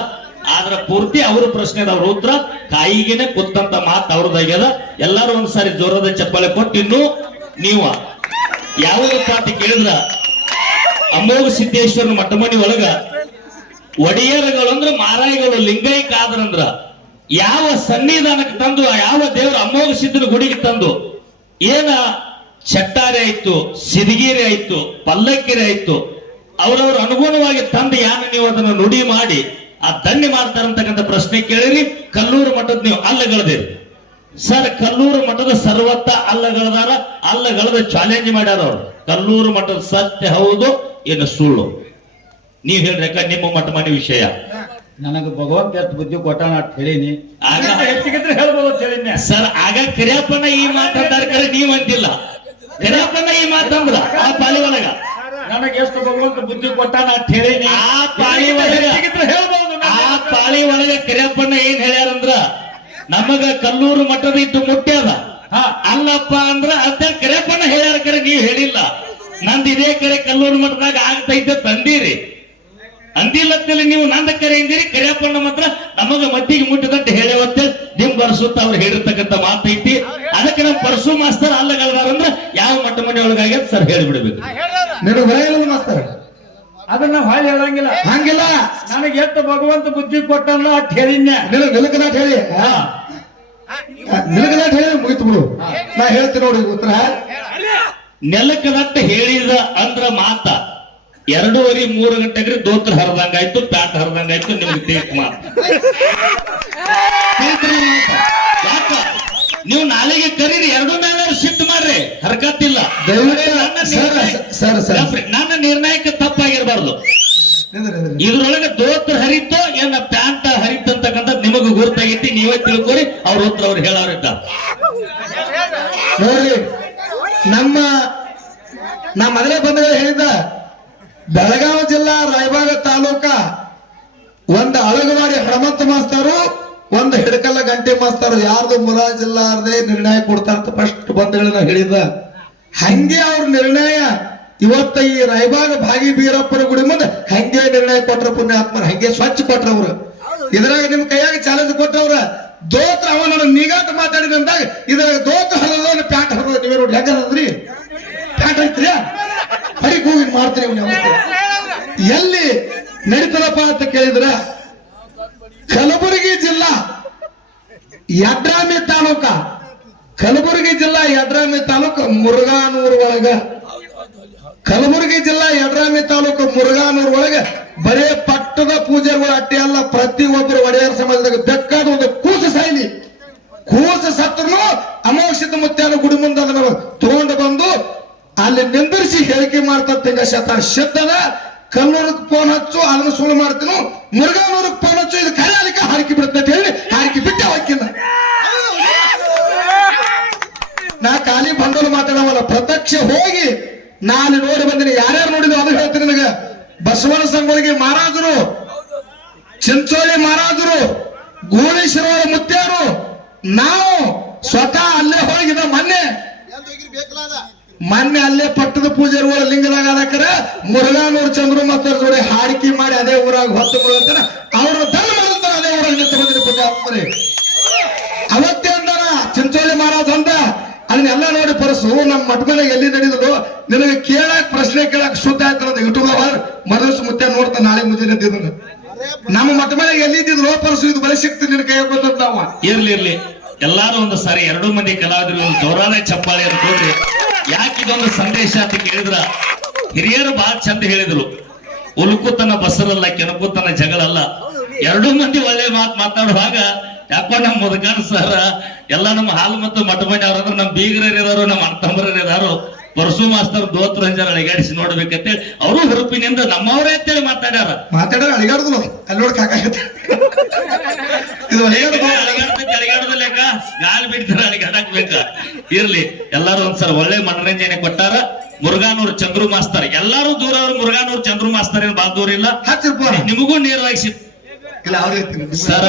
ಆದ್ರ ಪೂರ್ತಿ ಅವ್ರ ಪ್ರಶ್ನೆ ಅವ್ರ ಉತ್ತರ ಕಾಯಿಗೆನೆ ಕೂತಂತ ಮಾತು ಅವ್ರದಾಗ್ಯದ. ಎಲ್ಲಾರು ಒಂದ್ಸಾರಿ ಜೋರದ ಚಪ್ಪಾಳೆ ಕೊಟ್ಟು ಇನ್ನು ನೀವು ಯಾವ ಪಾಠ ಕೇಳಿದ್ರ ಅಮೋಘ ಸಿದ್ದೇಶ್ವರನ ಮಠಮನಿ ಒಳಗ ಒಡೆಯರ್ಗಳು ಅಂದ್ರೆ ಮಾರಾಯಿಗಳು ಲಿಂಗೈಕ ಆದ್ರಂದ್ರ ಯಾವ ಸನ್ನಿಧಾನಕ್ಕೆ ತಂದು ಯಾವ ದೇವರ ಅಮೋಘ ಸಿದ್ದನ ಗುಡಿಗೆ ತಂದು ಏನ ಚಟ್ಟಾರೆ ಆಯ್ತು, ಸಿರಿಗೀರೆ ಆಯ್ತು, ಪಲ್ಲಕ್ಕಿರೆ ಆಯ್ತು, ಅವರವ್ರ ಅನುಗುಣವಾಗಿ ತಂದು ಯಾನ ನೀವು ಅದನ್ನು ನುಡಿ ಮಾಡಿ ಆ ದಂಡಿ ಮಾಡ್ತಾರಂತಕ್ಕಂಥ ಪ್ರಶ್ನೆ ಕೇಳಿರಿ. ಕಲ್ಲೂರು ಮಠದ ನೀವು ಅಲ್ಲಗಳದೇರಿ ಸರ್. ಕಲ್ಲೂರು ಮಠದ ಸರ್ವತ್ತ ಅಲ್ಲಗಳದಾರ, ಅಲ್ಲಗಳದ ಚಾಲೆಂಜ್ ಮಾಡ್ಯಾರ ಅವ್ರು. ಕಲ್ಲೂರು ಮಠದ ಸತ್ಯ ಹೌದು ಏನು ಸುಳ್ಳು ನೀವ್ ಹೇಳ್ರಕ್ಕ ನಿಮ್ಮ ಮಠ ಮನೆ ವಿಷಯ. ನನಗೆ ಭಗವಂತ ಎಷ್ಟು ಬುದ್ಧಿ ಕೊಟ್ಟಾನ ಅಂತ ಹೇಳಿನಿ. ಆಗ ಹೆಚ್ಚಿಗಿದ್ರೆ ಹೇಳ್ಬೋದು ಅಂತ ಹೇಳಿದ್ನೆ ಸರ್. ಆಗ ಕರಿಯಪ್ಪನ ಈ ಮಾತಾಡ್ತಾರ ಕರೆ ನೀವ್ ಅಂತಿಲ್ಲ. ಕರಿಯಪ್ಪನ ಈ ಮಾತಂದ್ರ ಆ ಪಾಳಿ ಒಳಗ ನನಗೆ ಎಷ್ಟು ಭಗವಂತ ಬುದ್ಧಿ ಕೊಟ್ಟಾನ ಅಂತ ಹೇಳಿನಿ. ಆ ಪಾಳಿ ಒಳಗ ಹೇಳ್ಬೋದು. ಆ ಪಾಳಿ ಒಳಗ ಕರಿಯಪ್ಪನ ಏನ್ ಹೇಳ್ಯಾರಂದ್ರ ನಮಗ ಕಲ್ಲೂರು ಮಠದ ಇದ್ದು ಮುಟ್ಟ್ಯದ ಅಲ್ಲಪ್ಪ ಅಂದ್ರ ಅದ ಕರಿಯಪ್ಪನ ಹೇಳ್ಯಾರ ಕರೆ ನೀವ್ ಹೇಳಿಲ್ಲ. ನಂದ್ ಇದೇ ಕರೆ ಕಲ್ಲೂರು ಮಠದಾಗ ಆಗ್ತೈತೆ ತಂದಿರಿ ಅಂದಿಲ್ಲತ್ತಲ್ಲಿ ನೀವು ನಂದ ಕರೆ ಇಂದಿರಿ. ಕರಿಯಪ್ಪನ ಮಾತ್ರ ನಮಗ ಮಟ್ಟಿಗೆ ಮುಟ್ಟಿದಂತ ಹೇಳವತ್ತೆ ನಿಮ್ ಬರ್ಸುತ್ತ ಅವ್ರು ಹೇಳಿರ್ತಕ್ಕಂಥ ಮಾತೈತಿ. ಅದಕ್ಕೆ ನಮ್ ಪರಶು ಮಾಸ್ತರ್ ಅಲ್ಲಗಳದಾರಂದ್ರ ಯಾವ ಮಠ ಮನೆ ಒಳಗಾಗ್ಯದ ಸರ್ ಹೇಳಿಬಿಡ್ಬೇಕು. ನಿನಗೆ ಬರೆಯಲ್ಲ ಮಾಸ್ತರ್ ಅದನ್ನ ಹಾಳಿ ಹೇಳಂಗಿಲ್ಲ. ಹಂಗಿಲ್ಲ. ನನಗೆ ಎಷ್ಟು ಭಗವಂತ ಬುದ್ಧಿ ಕೊಟ್ಟಲ್ಲ ಅಂತ ಹೇಳಿದ್ನೆ. ನಿನಗೆ ನಿಲಕದಾಟ ಹೇಳಿ ನಿಲಕದಾಟ ಹೇಳಿ ಮುಗಿತು ಬಿಡು. ನಾ ಹೇಳ್ತೀನಿ ನೋಡಿ ಉತ್ತರ. ನೆಲಕದಟ್ಟ ಹೇಳಿದ ಅಂದ್ರ ಮಾತ 2:30-3 ಗಂಟೆಗ್ರಿ ದೋತ್ರ ಹರಿದಂಗಾಯ್ತು, ಪ್ಯಾಂಟ್ ಹರಿದಂಗಾಯ್ತು. ನಿಮ್ಗೆ ತಿಳಿಕ್ ಮಾತ ಯಾಕ ನೀವು ನಾಳೆಗೆ ಕರೀರಿ, 2 ಮೇಲೆ ಶಿಫ್ಟ್ ಮಾಡ್ರಿ, ಹರ್ಕತ್ತಿಲ್ಲ. ನನ್ನ ನಿರ್ಣಯಕ್ಕೆ ತಪ್ಪಾಗಿರ್ಬಾರ್ದು. ಇದ್ರೊಳಗೆ ದೋತ್ರ ಹರಿತೋ ಏನ ಪ್ಯಾಂಟ್ ಹರಿತಂತಕ್ಕಂಥ ನಿಮಗೂ ಗುರ್ತಾಗೈತಿ. ನೀವೇ ತಿಳ್ಕೊರಿ. ಅವ್ರ ಉತ್ತರ ಅವ್ರು ಹೇಳೋರಿದ್ದ ನೋಡ್ರಿ. ನಾ ಮೊದಲೇ ಬಂದ ಹೇಳಿದ್ದ ಬೆಳಗಾವಿ ಜಿಲ್ಲಾ ರಾಯಬಾಗ ತಾಲೂಕ ಒಂದು ಅಳಗವಾಡಿ ಹಣಮಂತ ಮಾಸ್ತರು, ಒಂದು ಹಿಡಕಲ್ಲ ಗಂಟೆ ಮಾಸ್ತರು, ಯಾರ್ದು ಮುಲಾಜಿಲ್ಲಾರದೆ ನಿರ್ಣಯ ಕೊಡ್ತಾರ ಫಸ್ಟ್ ಬಂಧುಗಳನ್ನ ಹೇಳಿದ್ದ. ಹಂಗೆ ಅವ್ರ ನಿರ್ಣಯ ಇವತ್ತ ಈ ರಾಯಬಾಗ ಭಾಗಿ ಬೀರಪ್ಪನ ಗುಡಿ ಮುಂದೆ ಹಂಗೆ ನಿರ್ಣಯ ಕೊಟ್ರ ಪುಣ್ಯಾತ್ಮರ, ಹಂಗೆ ಸ್ವಚ್ಛ ಕೊಟ್ರ ಅವ್ರು. ಇದ್ರಾಗ ನಿಮ್ ಕೈಯಾಗ ಚಾಲೆಂಜ್ ಕೊಟ್ಟವ್ರ. ದೋತ್ರ ಅವ ನನ್ನ ನಿಗಾಟ ಮಾತಾಡಿದಂದಾಗ ಇದ್ರಾಗ ದೋತ್ರ ಹರದ ಪ್ಯಾಂಟ್ ಹರದ ನೀವೇ ನೋಡಿ ಹೆಂಗದ್ರಿ ಪ್ಯಾಂಟ್ ಐತ್ರಿ ಹರಿಕ್ ಹೋಗಿ ಮಾಡ್ತೀರಿ ಅವಸ್ಥೆ ಎಲ್ಲಿ ನಡೀತದಪ್ಪ ಅಂತ ಕೇಳಿದ್ರ ಕಲಬುರಗಿ ಜಿಲ್ಲಾ ಯಡ್ರಾಮಿ ತಾಲೂಕ, ಕಲಬುರಗಿ ಜಿಲ್ಲಾ ಯಡ್ರಾಮಿ ತಾಲೂಕು ಮುರುಘಾನೂರ್ ಒಳಗ, ಕಲಬುರಗಿ ಜಿಲ್ಲಾ ಯಡ್ರಾಮಿ ತಾಲೂಕು ಮುರುಘಾನೂರ್ ಒಳಗೆ ಬರೇ ಪಟ್ಟದ ಪೂಜೆಗಳು ಅಟ್ಟೆ ಅಲ್ಲ, ಪ್ರತಿಯೊಬ್ಬರು ಒಡೆಯರ ಸಮಾಜದಾಗ ಬೇಕಾದ ಒಂದು ಕೂಸು ಸಾಯ್ಲಿ, ಕೂಸು ಸತ್ರು ಅಮೋಕ್ಷಿತ ಮುತ್ಯಾನ ಗುಡಿ ಮುಂದೆ ಅದನ್ನ ತಗೊಂಡು ಬಂದು ಅಲ್ಲಿ ನಿಂದಿರಿಸಿ ಹೇಳಿಕೆ ಮಾಡ್ತಾ ಶತದ. ಕಲ್ಲೂರಿಗೆ ಫೋನ್ ಹಚ್ಚು, ಅದನ್ನ ಸುಳ್ಳು ಮಾಡ್ತೀನು, ಮುರುಘಾನೂರಿಗೆ ಫೋನ್ ಹಚ್ಚು, ಇದು ಕರೆ ಅದಕ್ಕೆ ಹಾರಿಕೆ ಬಿಡುತ್ತೆ ಅಂತ ಹೇಳಿ ಹಾರಿಕೆ ನಾ ಖಾಲಿ ಬಂದಲು ಮಾತಾಡವಲ್ಲ, ಪ್ರತ್ಯಕ್ಷ ಹೋಗಿ ನಾನು ನೋಡಿ ಬಂದಿನಿ. ಯಾರ್ಯಾರು ನೋಡಿದ್ರು ಅದು ಹೇಳ್ತೀನಿ ನಿನಗ. ಬಸವನ ಸಂಗೊಳ್ಳಿಗೆ ಮಹಾರಾಜರು, ಚಿಂಚೋಳಿ ಮಹಾರಾಜರು, ಗೂಳೇಶ್ವರ ಮುತ್ಯಾರು, ನಾವು ಸ್ವತಃ ಅಲ್ಲೇ ಹೋಗಿದ ಮೊನ್ನೆ ಅಲ್ಲೇ ಪಟ್ಟದ ಪೂಜಾರಿಗಳ ಲಿಂಗದಾಗ ಅದಕ್ಕರ ಮುರುಘಾನೂರು ಚಂದ್ರು ಮಾಸ್ತರ್ ಜೋಡಿ ಹಾಡಿಕೆ ಮಾಡಿ ಅದೇ ಊರಾಗ ಹೊತ್ತು ಕೊಡ್ತಾರ. ಅವ್ರ ದಂಡ ಮಾಡ್ತಾರ ಅದೇ ಊರಾಗ ನಿಂತು ಬಂದಿರಿ ಪೂಜೆ ಆಗ್ತಾರೆ. ಅವತ್ತೇ ಅಂದಾರ ಚಿಂಚೋಳಿ ಮಹಾರಾಜ್ ಅಂತ. ಅದನ್ನೆಲ್ಲ ನೋಡಿ ಪರಸು ನಮ್ಮ ಮಠ ಮೇಲೆ ಎಲ್ಲಿ ನಡೆದ್ರು ನಿನಗೆ ಕೇಳಕ್ ಪ್ರಶ್ನೆ ಕೇಳಕ್ ಶುದ್ಧ ಆಯ್ತಾರ ಯೂಟ್ಯೂಬ್ ಮನಸ್ಸು ಮುತ್ತೆ ನೋಡ್ತಾ ನಾಳೆ ಮುಂಜಾನೆ ಎದ್ದಿದ್ದು ನಮ್ಮ ಮಠ ಮೇಲೆ ಎಲ್ಲಿದ್ದಿದ್ರು ಪರಸು ಇದು ಬರೀ ಸಿಕ್ತು ನಿನ್ ಕೈ ಬಂದಂತ ನಾವು. ಇರ್ಲಿ ಎಲ್ಲಾರು ಒಂದು ಸಾರಿ 2 ಮಂದಿ ಕಲಾವಿದರು ಒಂದು ಜೋರಾದ ಚಪ್ಪಾಳೆ ಅನ್ಕೊಂಡ್ರಿ. ಯಾಕೆ ಇದೊಂದು ಸಂದೇಶ ಅಂತ ಕೇಳಿದ್ರ, ಹಿರಿಯರು ಬಹಳ ಚಂದ ಹೇಳಿದ್ರು. ಉಲ್ಕುತನ ಬಸರಲ್ಲ, ಕೆಣಕುತನ ಜಗಳಲ್ಲ. 2 ಮಂದಿ ಒಳ್ಳೆ ಮಾತಾಡುವಾಗ ಯಾಕೋ ನಮ್ಮ ಮುದುಕನ್ ಸರ್ ಎಲ್ಲ ನಮ್ಮ ಹಾಲು ಮತ್ತು ಮಠ ಮಂದಿ ಅವ್ರಂದ್ರೆ ನಮ್ಮ ಬೀಗರರಿದಾರು, ನಮ್ಮ ಅಣ್ಣತಮ್ಮರಿದಾರು, ಪರಸು ಮಾಸ್ತರ್ ದೋತ್ರ ಹಂಜಾರ ಅಳಿಗಾಡಿಸಿ ನೋಡ್ಬೇಕಂತೇಳಿ ಅವರು ಹುರುಪಿನಿಂದ ನಮ್ಮವರೇ ಅಂತೇಳಿ ಮಾತಾಡ್ಯಾರ ಅಳಿಗಾಡುದು ಅಲ್ಲಿ ನೋಡಿ ಕಾಕಾಗತ್ತೆ ಇದು ಅಳಿಗಾಡದಲ್ಲೇಕ ಗಾಳಿ ಬಿಡ್ತಾರ ಅಳಿಗಾಡಕ್ ಬೇಕ. ಇರ್ಲಿ ಎಲ್ಲಾರು ಒಂದ್ಸಲ ಒಳ್ಳೆ ಮನರಂಜನೆ ಕೊಟ್ಟಾರ. ಮುರುಘಾನೂರು ಚಂದ್ರು ಮಾಸ್ತರ್ ಎಲ್ಲಾರು ದೂರ ಅವ್ರು. ಮುರುಘಾನೂರು ಚಂದ್ರು ಮಾಸ್ತರ್ ಏನ್ ಬಾಳ ದೂರ ಇಲ್ಲ, ನಿಮಗೂ ನೇರವಾಗಿ ಸರ.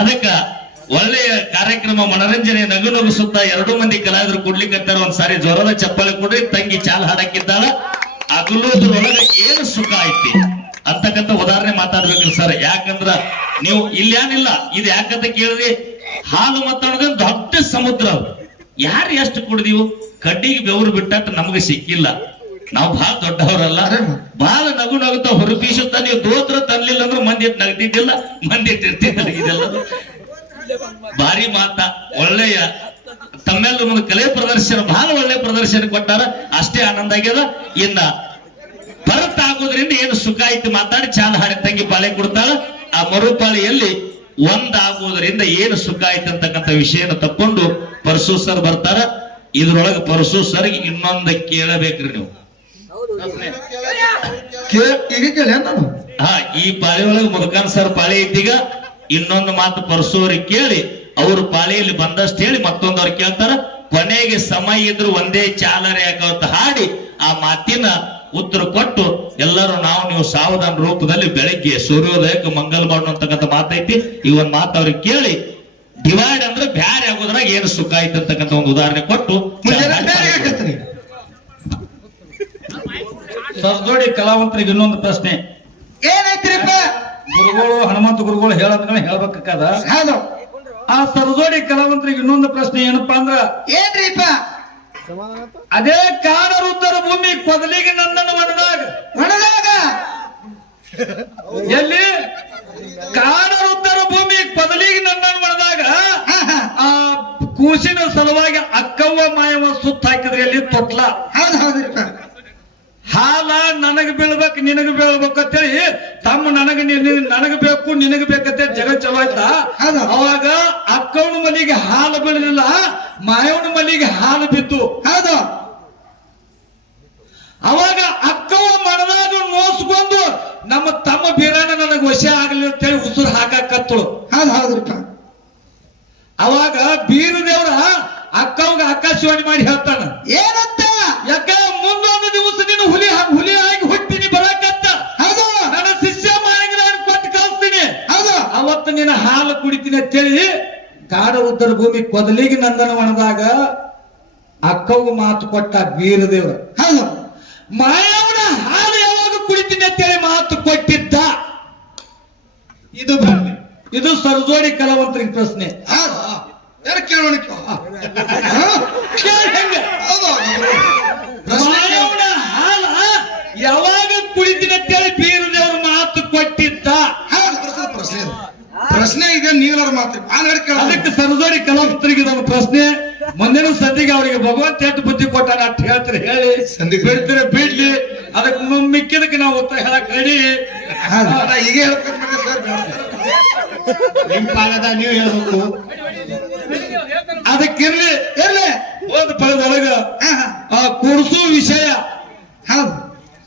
ಅದಕ್ಕ ಒಳ್ಳೆಯ ಕಾರ್ಯಕ್ರಮ, ಮನರಂಜನೆ, ನಗು ನಗುಸುತ್ತ 2 ಮಂದಿ ಕಲಾವಿದರು ಕೊಡ್ಲಿಕ್ಕಂತಾರ. ಒಂದ್ಸಾರಿ ಜ್ವರದ ಚಪ್ಪಲಿ ಕೊಡ್ರಿ. ತಂಗಿ ಚಾಲ್ ಹಾಡಕ್ಕಿದ್ದಾಳ. ಅಗಲೋದ್ರೊಳಗೆ ಏನು ಸುಖ ಐತಿ ಅಂತಕ್ಕಂಥ ಉದಾಹರಣೆ ಮಾತಾಡ್ಬೇಕ್ರಿ ಸರ್. ಯಾಕಂದ್ರ ನೀವು ಇಲ್ಲೇನಿಲ್ಲ, ಇದು ಯಾಕಂತ ಕೇಳಿದ್ರಿ, ಹಾಲು ಮಾತಾಡೋದು ದೊಡ್ಡ ಸಮುದ್ರ. ಯಾರು ಎಷ್ಟು ಕುಡ್ದೀವು, ಕಡ್ಡಿಗೆ ಬೆವರು ಬಿಟ್ಟಟ್ಟು ನಮಗೆ ಸಿಕ್ಕಿಲ್ಲ. ನಾವು ಬಹಳ ದೊಡ್ಡವರಲ್ಲ, ಬಹಳ ನಗು ನಗುತ್ತಾ ಹೊರಪೀಸುತ್ತಾ ನೀವು ದೋತ್ರ ತರ್ಲಿಲ್ಲ ಅಂದ್ರೆ ಮಂದಿ ನಗ್ದಿದ್ದಿಲ್ಲ, ಮಂದಿ ಇರ್ತಿದ್ದಿಲ್ಲ. ಭಾರಿ ಮಾತ, ಒಳ್ಳೆಯ ತಮ್ಮೆಲ್ಲರ ಮುಂದೆ ಕಲೆ ಪ್ರದರ್ಶನ, ಬಹಳ ಒಳ್ಳೆ ಪ್ರದರ್ಶನ ಕೊಟ್ಟಾರ. ಅಷ್ಟೇ ಆನಂದ ಆಗ್ಯದ. ಇನ್ನ ಭರತ್ ಏನು ಸುಖ ಐತಿ ಮಾತಾಡಿ ಚಾಲ ಹಾಡಿ ತಂಗಿ ಪಾಳೆ ಕೊಡ್ತಾಳ. ಆ ಮರುಪಾಳಿಯಲ್ಲಿ ಒಂದಾಗುವುದರಿಂದ ಏನು ಸುಖ ಐತಿ ಅಂತಕ್ಕಂಥ ವಿಷಯನ ತಕ್ಕೊಂಡು ಪರಸು ಸರ್ ಬರ್ತಾರ. ಇದ್ರೊಳಗೆ ಪರಸು ಸರ್ಗೆ ಇನ್ನೊಂದು ಕೇಳಬೇಕ್ರಿ ನೀವು. ಈಗ ಕೇಳಿ ನಾನು ಈ ಪಾಳಿ ಒಳಗೆ ಮುದುಕನ್ ಸರ್ ಪಾಳಿ ಐತಿಗ. ಇನ್ನೊಂದು ಮಾತು ಪರಸೋರಿಗೆ ಕೇಳಿ ಅವ್ರ ಪಾಳಿಯಲ್ಲಿ ಬಂದಷ್ಟು ಹೇಳಿ ಮತ್ತೊಂದವ್ರು ಕೇಳ್ತಾರ. ಕೊನೆಗೆ ಸಮಯ ಇದ್ರು ಒಂದೇ ಚಾಲನೆ ಯಾಕಂತ ಹಾಡಿ ಆ ಮಾತಿನ ಉತ್ತರ ಕೊಟ್ಟು ಎಲ್ಲರೂ ನೀವು ಸಾವಧಾನ ರೂಪದಲ್ಲಿ ಬೆಳಗ್ಗೆ ಸೂರ್ಯೋದಯಕ್ಕೆ ಮಂಗಲ್ ಮಾಡುವಂತಕ್ಕಂಥ ಮಾತೈತಿ. ಈ ಒಂದ್ ಮಾತು ಅವ್ರಿಗೆ ಕೇಳಿ ಡಿವೈಡ್ ಅಂದ್ರೆ ಬ್ಯಾರೆ ಆಗೋದ್ರಾಗ ಏನು ಸುಖ ಐತೆ ಅಂತಕ್ಕಂಥ ಒಂದು ಉದಾಹರಣೆ ಕೊಟ್ಟು ಸರ್ಜೋಡಿ ಕಲಾವಂತರಿಗೆ ಇನ್ನೊಂದು ಪ್ರಶ್ನೆ. ಏನೈತ್ರಿಪ್ಪ? ಗುರುಗಳು ಹನುಮಂತ ಗುರುಗಳು ಹೇಳಂದ್ರೆ ಹೇಳ್ಬೇಕಾದ. ಹೌದು. ಆ ಸರ್ಜೋಡಿ ಕಲಾವಂತರಿಗೆ ಇನ್ನೊಂದು ಪ್ರಶ್ನೆ ಏನಪ್ಪಾ ಅಂದ್ರ, ಏನ್ರಿಪ್ಪ? ಅದೇ ಕಾಡರುದ್ದರ ಭೂಮಿ ಕೊದಲಿಗೆ ನನ್ನನ್ನು ಒಣದಾಗ ಎಲ್ಲಿ ಕಾಡರುದ್ದರ ಭೂಮಿ ಕೊದಲಿಗೆ ನನ್ನನ್ನು ಒಣದಾಗ ಆ ಕೂಸಿನ ಸಲುವಾಗಿ ಅಕ್ಕವ್ವ ಮಾಯವ ಸುತ್ತ ಹಾಕಿದ್ರೆ ಎಲ್ಲಿ ತೊಟ್ಲ. ಹೌದು ಹೌದ್ರಿಪ್ಪ. ಹಾಲ ನನಗ್ ಬೀಳ್ಬೇಕು ನಿನಗ ಬೀಳ್ಬೇಕು ಅಂತೇಳಿ ತಮ್ಮ ನನಗ ಬೇಕು ನಿನಗ ಬೇಕಂತೇಳಿ ಜಗ ಚಲೋ ಆಯ್ತಾ. ಅವಾಗ ಅಕ್ಕವನ ಮನೆಗೆ ಹಾಲು ಬೀಳಲಿಲ್ಲ, ಮಾಯವನ ಮನೆಗೆ ಹಾಲು ಬಿದ್ದು. ಹೌದು. ಅವಾಗ ಅಕ್ಕವ ಮನದಾಗ ನೋಸ್ಕೊಂಡು ನಮ್ಮ ತಮ್ಮ ಬೀರಣ್ಣ ನನಗೆ ವಶ ಆಗಲಿ ಅಂತೇಳಿ ಉಸಿರು ಹಾಕತ್ತಳು. ಹೌದು ಹೌದ್ರಿಪ್ಪ. ಅವಾಗ ಬೀರ ದೇವ್ರ ಅಕ್ಕವ್ಗ ಆಕಾಶವಾಣಿ ಮಾಡಿ ಹೇಳ್ತಾನ, ಏನಂತ? ಯಾಕ ಮುಂದೊಂದು ದಿವಸ ನೀನು ಹುಲಿ ಆಗಿ ಹುಟ್ಟಿನಿ ಬರಕತ್ತ. ಹೌದು. ನನ್ನ ಶಿಷ್ಯ ಮಾನಿಗೆ ನಾನು ಕೊಟ್ಟು ಕಳಿಸ್ತೀನಿ. ಹೌದು. ಅವತ್ತು ನೀನು ಹಾಲು ಕುಡಿತೀನಿ ಅಂತೇಳಿ ಕಾಡ ಉದ್ದರ ಭೂಮಿ ಕೊದಲಿಗೆ ನಂದನ ಒಣದಾಗ ಅಕ್ಕವ್ಗ ಮಾತು ಕೊಟ್ಟ ಬೀರ ದೇವ್ರ. ಹೌದು. ಮಾಯವನ ಹಾಲು ಯಾವಾಗ ಕುಡಿತೀನಿ ಅಂತೇಳಿ ಮಾತು ಕೊಟ್ಟಿದ್ದ. ಇದು ಸರ್ಜೋಡಿ ಕಲಾವಂತರಿಗೆ ಪ್ರಶ್ನೆ. ಕೇಳೋಣ. ಮಾಯವನ ಹಾಲ ಯಾವಾಗ ಕುಡಿತೀನಿ ಅಂತೇಳಿ ಬೀರ ದೇವ್ರ ಮಾತು ಕೊಟ್ಟಿದ್ದ. ಪ್ರಶ್ನೆ ಈಗ ನೀವೆಲ್ಲರೂ ಮಾತ್ರ ಅದಕ್ಕೆ ಸರ್ಜೋಡಿ ಕಲಾವಂತರಿಗೆ ನಮ್ಮ ಪ್ರಶ್ನೆ. ಮುಂದಿನ ಸಂಧಿಗೆ ಅವರಿಗೆ ಭಗವಂತ ಎಷ್ಟು ಬುದ್ಧಿ ಕೊಟ್ಟಾನ ಅಷ್ಟು ಹೇಳ್ತಾರೆ ಹೇಳಿ, ಬಿಡ್ತಾರೆ ಬಿಡ್ಲಿ. ಅದಕ್ಕೆ ಮಿಕ್ಕಿದಕ್ಕೆ ನಾವು ಉತ್ತರ ಹೇಳಕ್ ರೆಡಿ. ಈಗ ಹೇಳ್ಬೇಕು ಸರ್, ನಿಮ್ ಕಾಲದ ನೀವು ಹೇಳ್ಬೇಕು. ಅದಕ್ಕಿರ್ಲಿ ಒಂದು ಪದದೊಳಗ ಆ ಕೂಡಿಸು ವಿಷಯ. ಹೌದು.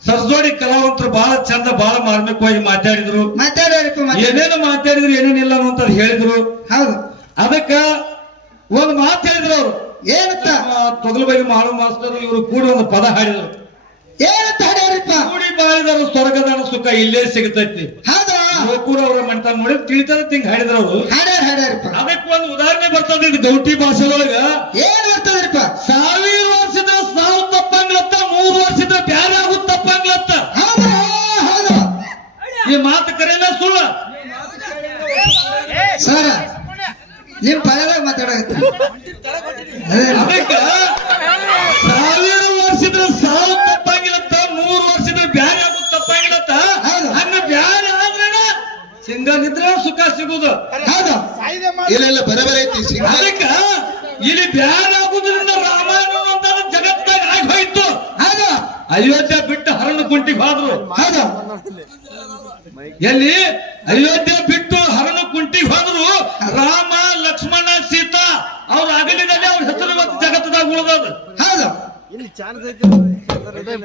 ಸರ್ಜೋಡಿ ಕಲಾವಂತರು ಬಹಳ ಚಂದ ಬಹಳ ಮಾರ್ಮಿಕವಾಗಿ ಮಾತಾಡಿದ್ರು. ಮಾತಾಡ್ಯಾರಪ್ಪ. ಏನೇನು ಮಾತಾಡಿದ್ರು ಏನೇನಿಲ್ಲ ಅಂತ ಹೇಳಿದ್ರು. ಹೌದು. ಅದಕ್ಕ ಒಂದು ಮಾತು ಹೇಳಿದ್ರು ಅವರು ಏನಂತ ತೊಗಲಬೈಲಿ ಮಾಳು ಮಾಸ್ತರು ಇವರು ಕೂಡಿ ಒಂದು ಪದ ಹಾಡಿದ್ರು. ಏನಂತ ಹಾಡ್ಯಾರಿಪ್ಪ? ಕೂಡಿ ಬಾಳಿದರು ಸ್ವರ್ಗದಾನ ಸುಖ ಇಲ್ಲೇ ಸಿಗತೈತಿ. ಹೌದಾ? ಕೂಡ ಅವರ ಮಣ್ತಾನ ನೋಡಿ ತಿಳಿತಾರ ತಿಂಗ್ ಹಾಡಿದ್ರು ಅವರು. ಹಾಡ್ಯಾರಿಪ್ಪ. ಅದಕ್ಕೆ ಒಂದು ಉದಾಹರಣೆ ಬರ್ತದೆ ಇದು ಗೌಟಿ ಭಾಷೆದೊಳಗ. ಏನ್ ಬರ್ತದ್ರಿಪ್ಪ? 1000 ವರ್ಷದ ಸಾವು ತಪ್ಪಂಗ್ಲತ್ತ, 3 ವರ್ಷದ ಬ್ಯಾರೆ ಆಗುತ್ತ ತಪ್ಪಂಗ್ಲತ್ತ. ಹೌದಾ? ಹೌದು. ಈ ಮಾತು ಕರೆಯಲ್ಲ ಸುಳ್ಳ. ಸರ ನಿಮ್ ಪರದಾಗ ಮಾತಾಡಕತ್ತಿ. ಅದಕ್ಕ 1000 ವರ್ಷದ ಸಾವು ತಪ್ಪಂಗಿಲತ್ತ, 3 ವರ್ಷದ ಬ್ಯಾರೆ ಆಗುತ್ತ ತಪ್ಪಂಗಿಲತ್ತ. ಹೌದು. ಹಂಗ ಬ್ಯಾರೆ ಆದ್ರೇನ ಸಿಂಗಲ್ ಇದ್ರೆ ಸುಖ ಸಿಗುದು. ಹೌದು. ಇಲ್ಲ ಬರಬರ ಐತಿ ಸಿಂಗ ಅದಕ್ಕ ಇಲ್ಲಿ ಬ್ಯಾರೆ ಆಗುದ್ರಿಂದ ರಾಮಾಯಣ ಅಂತ ಜಗತ್ತಾಗ ಆಗಿ ಹೋಯ್ತು. ಹೌದು. ಅಯೋಧ್ಯ ಬಿಟ್ಟು ಹರಣ ಕುಂಟಿಗೆ ಹೋದ್ರು. ಹೌದು. ಎಲ್ಲಿ ಅಯೋಧ್ಯ ಬಿಟ್ಟು ಹರಣ ಕುಂಟಿಗೆ ಹೋದ್ರು. ರಾಮ ಲಕ್ಷ್ಮಣ ಸೀತಾ ಅವ್ರ ಅಗಲಿದಲ್ಲಿ ಅವ್ರ ಹೆಸರು ಇವತ್ತು ಜಗತ್ತದಾಗ ಉಳಿದದ. ಹೌದು.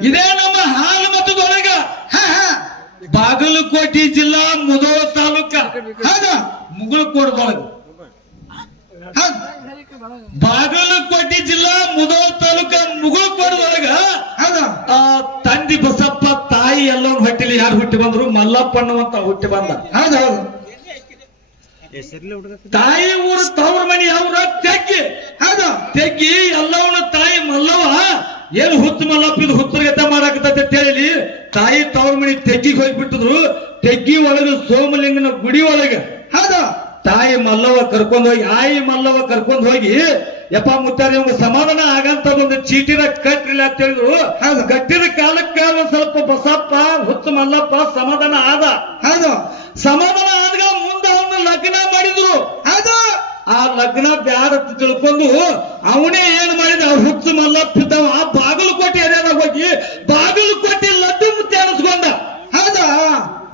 ಇದೇ ನಮ್ಮ ಹಾಲಮತದೊಳಗ ಹಾ ಹಾ ಬಾಗಲಕೋಟೆ ಜಿಲ್ಲಾ ಮುಧೋಳ ತಾಲೂಕ ಹೌದು. ಮುಗುಳಕೋಟದೊಳಗ. ಹೌದು. ಬಾಗಲಕೋಟೆ ಜಿಲ್ಲಾ ಮುಧೋಳ ತಾಲೂಕ ಮುಗುಳಕೋಟದೊಳಗ ಹೌದು. ತಂದಿ ಬಸಪ್ಪ ತಾಯಿ ಎಲ್ಲವನ್ನ ಹೊಟ್ಟಿಲಿ ಯಾರು ಹುಟ್ಟಿ ಬಂದ್ರು? ಮಲ್ಲಪ್ಪ ಅನ್ನುವಂತ ಹುಟ್ಟಿ ಬಂದ. ಹೌದು. ಹೌದು. ತಾಯಿ ಊರು ತವ್ರ ಮನಿ ಅವ್ರ ತೆಗ್ಗಿ. ಹೌದು. ತೆಗ್ಗಿ ಎಲ್ಲವನ್ನ ತಾಯಿ ಮಲ್ಲವ ಏನು ಹುತ್ತು ಮಲ್ಲಪ್ಪ ಇದು ಹುತ್ತರಗತ ಮಾಡಾಕತ್ತ ಹೇಳಿ ತಾಯಿ ತವ್ರ ಮನಿ ತೆಗ್ಗಿಗೆ ಹೋಗ್ಬಿಟ್ಟಿದ್ರು. ತೆಗ್ಗಿ ಒಳಗ ಸೋಮಲಿಂಗನ ಗುಡಿ ಒಳಗ ಹೌದು. ತಾಯಿ ಮಲ್ಲವ ಕರ್ಕೊಂಡ್ ಹೋಗಿ ಆಯಿ ಮಲ್ಲವ ಕರ್ಕೊಂಡ್ ಹೋಗಿ ಯಪ್ಪ ಮುತ್ತಾರ ಇವಾಗ ಸಮಾಧಾನ ಆಗಂತ ಒಂದು ಚೀಟಿನ ಕಟ್ರಿಲ್ಲ ಅಂತ ಹೇಳಿದ್ರು. ಹೌದು. ಕಟ್ಟಿದ ಕಾಲಕ್ಕ ಒಂದ್ ಸ್ವಲ್ಪ ಬಸಪ್ಪ ಹುತ್ತು ಮಲ್ಲಪ್ಪ ಸಮಾಧಾನ ಆದ. ಹೌದು. ಸಮಾಧಾನ ಆದಾಗ ಮುಂದೆ ಅವನ್ನ ಲಗ್ನ ಮಾಡಿದ್ರು. ಹೌದು. ಆ ಲಗ್ನ ಬ್ಯಾಡ ಅಂತ ತಿಳ್ಕೊಂಡು ಅವನೇ ಏನ್ ಮಾಡಿದ ಹುಚ್ಚು ಮಲ್ಲಪ್ಪ ಇದ್ದವ ಬಾಗಲಕೋಟೆ ಏರಿಯಾದಾಗ ಹೋಗಿ ಬಾಗಲಕೋಟೆ ಲಡ್ಡು ಮುತ್ತೆ ಅನಿಸ್ಕೊಂಡ. ಹೌದು.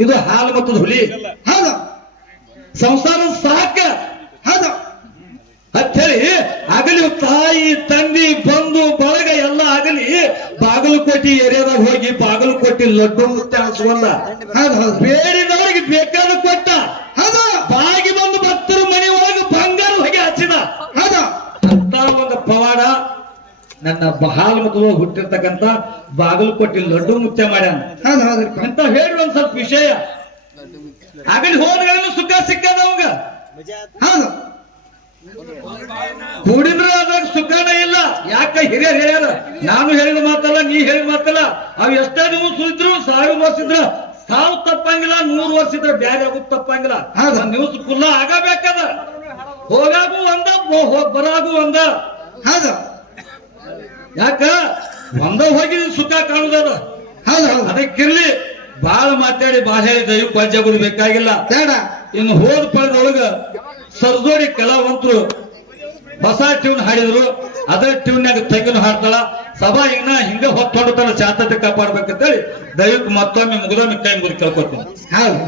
ಇದು ಹಾಲು ಮತ್ತದ ಹುಲಿ. ಹೌದು. ಸಂಸಾರ ಸಾಕ ಹೌದು. ಅಂತೇಳಿ ಆಗಲಿ ತಾಯಿ ತಂದಿ ಬಂಧು ಬಳಗ ಎಲ್ಲ ಆಗಲಿ ಬಾಗಲಕೋಟೆ ಏರಿಯಾದಾಗ ಹೋಗಿ ಬಾಗಲಕೋಟೆ ಲಡ್ಡು ಮುತ್ತೆ ಅನಿಸ್ಕೊಂಡ. ಹೌದು. ಹೌದು. ಬೇಡಿದವರಿಗೆ ಬೇಕಾದ ಕೊಟ್ಟ. ಹೌದು. ಬಾಗಿ ಬಂದು ಭಕ್ತರ ಮನೆ ಒಳಗೆ ಬಂಗಾರ ಹೊಗೆ ಹಚ್ಚಿದ. ಹೌದು. ಅಂತ ಒಂದು ಪವಾಡ ನನ್ನ ಹಾಲು ಮತ್ತು ಹುಟ್ಟಿರ್ತಕ್ಕಂಥ ಬಾಗಲಕೋಟೆ ಲಡ್ಡು ಮುಚ್ಚ ಮಾಡ್ಯಾನ ಹೌದು. ಹೌದ್ರಿಪ್ಪ. ಅಂತ ಹೇಳಿ ಒಂದ್ ಸ್ವಲ್ಪ ವಿಷಯ. ಆಗಲಿ ಹೋದ್ಗಳನ್ನು ಸುಖ ಸಿಕ್ಕದ ಅವಾಗ. ಹೌದು. ಕೂಡಿದ್ರೆ ಅದಾಗ ಸುಖನ ಇಲ್ಲ. ಯಾಕ ಹಿರಿಯರು ಹೇಳ್ಯಾರ. ನಾನು ಹೇಳಿದ ಮಾತಲ್ಲ, ನೀ ಹೇಳಿದ ಮಾತಲ್ಲ. ಅವ್ ಎಷ್ಟೇ ನೀವು ಸುಳಿದ್ರು 1000 ವರ್ಷ ಇದ್ರ ಸಾವು ತಪ್ಪಂಗಿಲ್ಲ, 100 ವರ್ಷ ಇದ್ರೆ ಬ್ಯಾರೆ ಆಗುತ್ತ ತಪ್ಪಂಗಿಲ್ಲ. ಹೌದು. ನ್ಯೂಸ್ ಫುಲ್ಲ ಆಗಬೇಕದ. ಹೋಗಾಗೂ ಒಂದ ಬರಾಗೂ ಒಂದ. ಹೌದು. ಯಾಕ ಒಂದ ಹೋಗಿ ಸುಖ ಕಾಣುದದ. ಹೌದು. ಹೌದು. ಅದಕ್ಕಿರ್ಲಿ ಬಾಳ ಮಾತಾಡಿ ಬಾಳ ಹೇಳಿ ದೈವ ಪಂಚಾಗುದು ಬೇಕಾಗಿಲ್ಲ. ಬೇಡ. ಇನ್ನು ಹೋದ ಪಡೆದೊಳಗ ಸರ್ಜೋಡಿ ಕಲಾವಂತರು ಹೊಸ ಟ್ಯೂನ್ ಹಾಡಿದ್ರು. ಅದೇ ಟ್ಯೂನ್ಯಾಗ ತೆಗೆದು ಹಾಡ್ತಾಳ. ಸಭಾ ಹಿಂಗ ಹೊತ್ತೊಂಡು ತನ್ನ ಶಾಂತತೆ ಕಾಪಾಡ್ಬೇಕಂತೇಳಿ ದೈವಕ್ಕೆ ಮತ್ತೊಮ್ಮೆ ಮುಗಿದೊಮ್ಮೆ ಕೈ ಮುಗಿ ಕೇಳ್ಕೊತೀನಿ. ಹೌದು.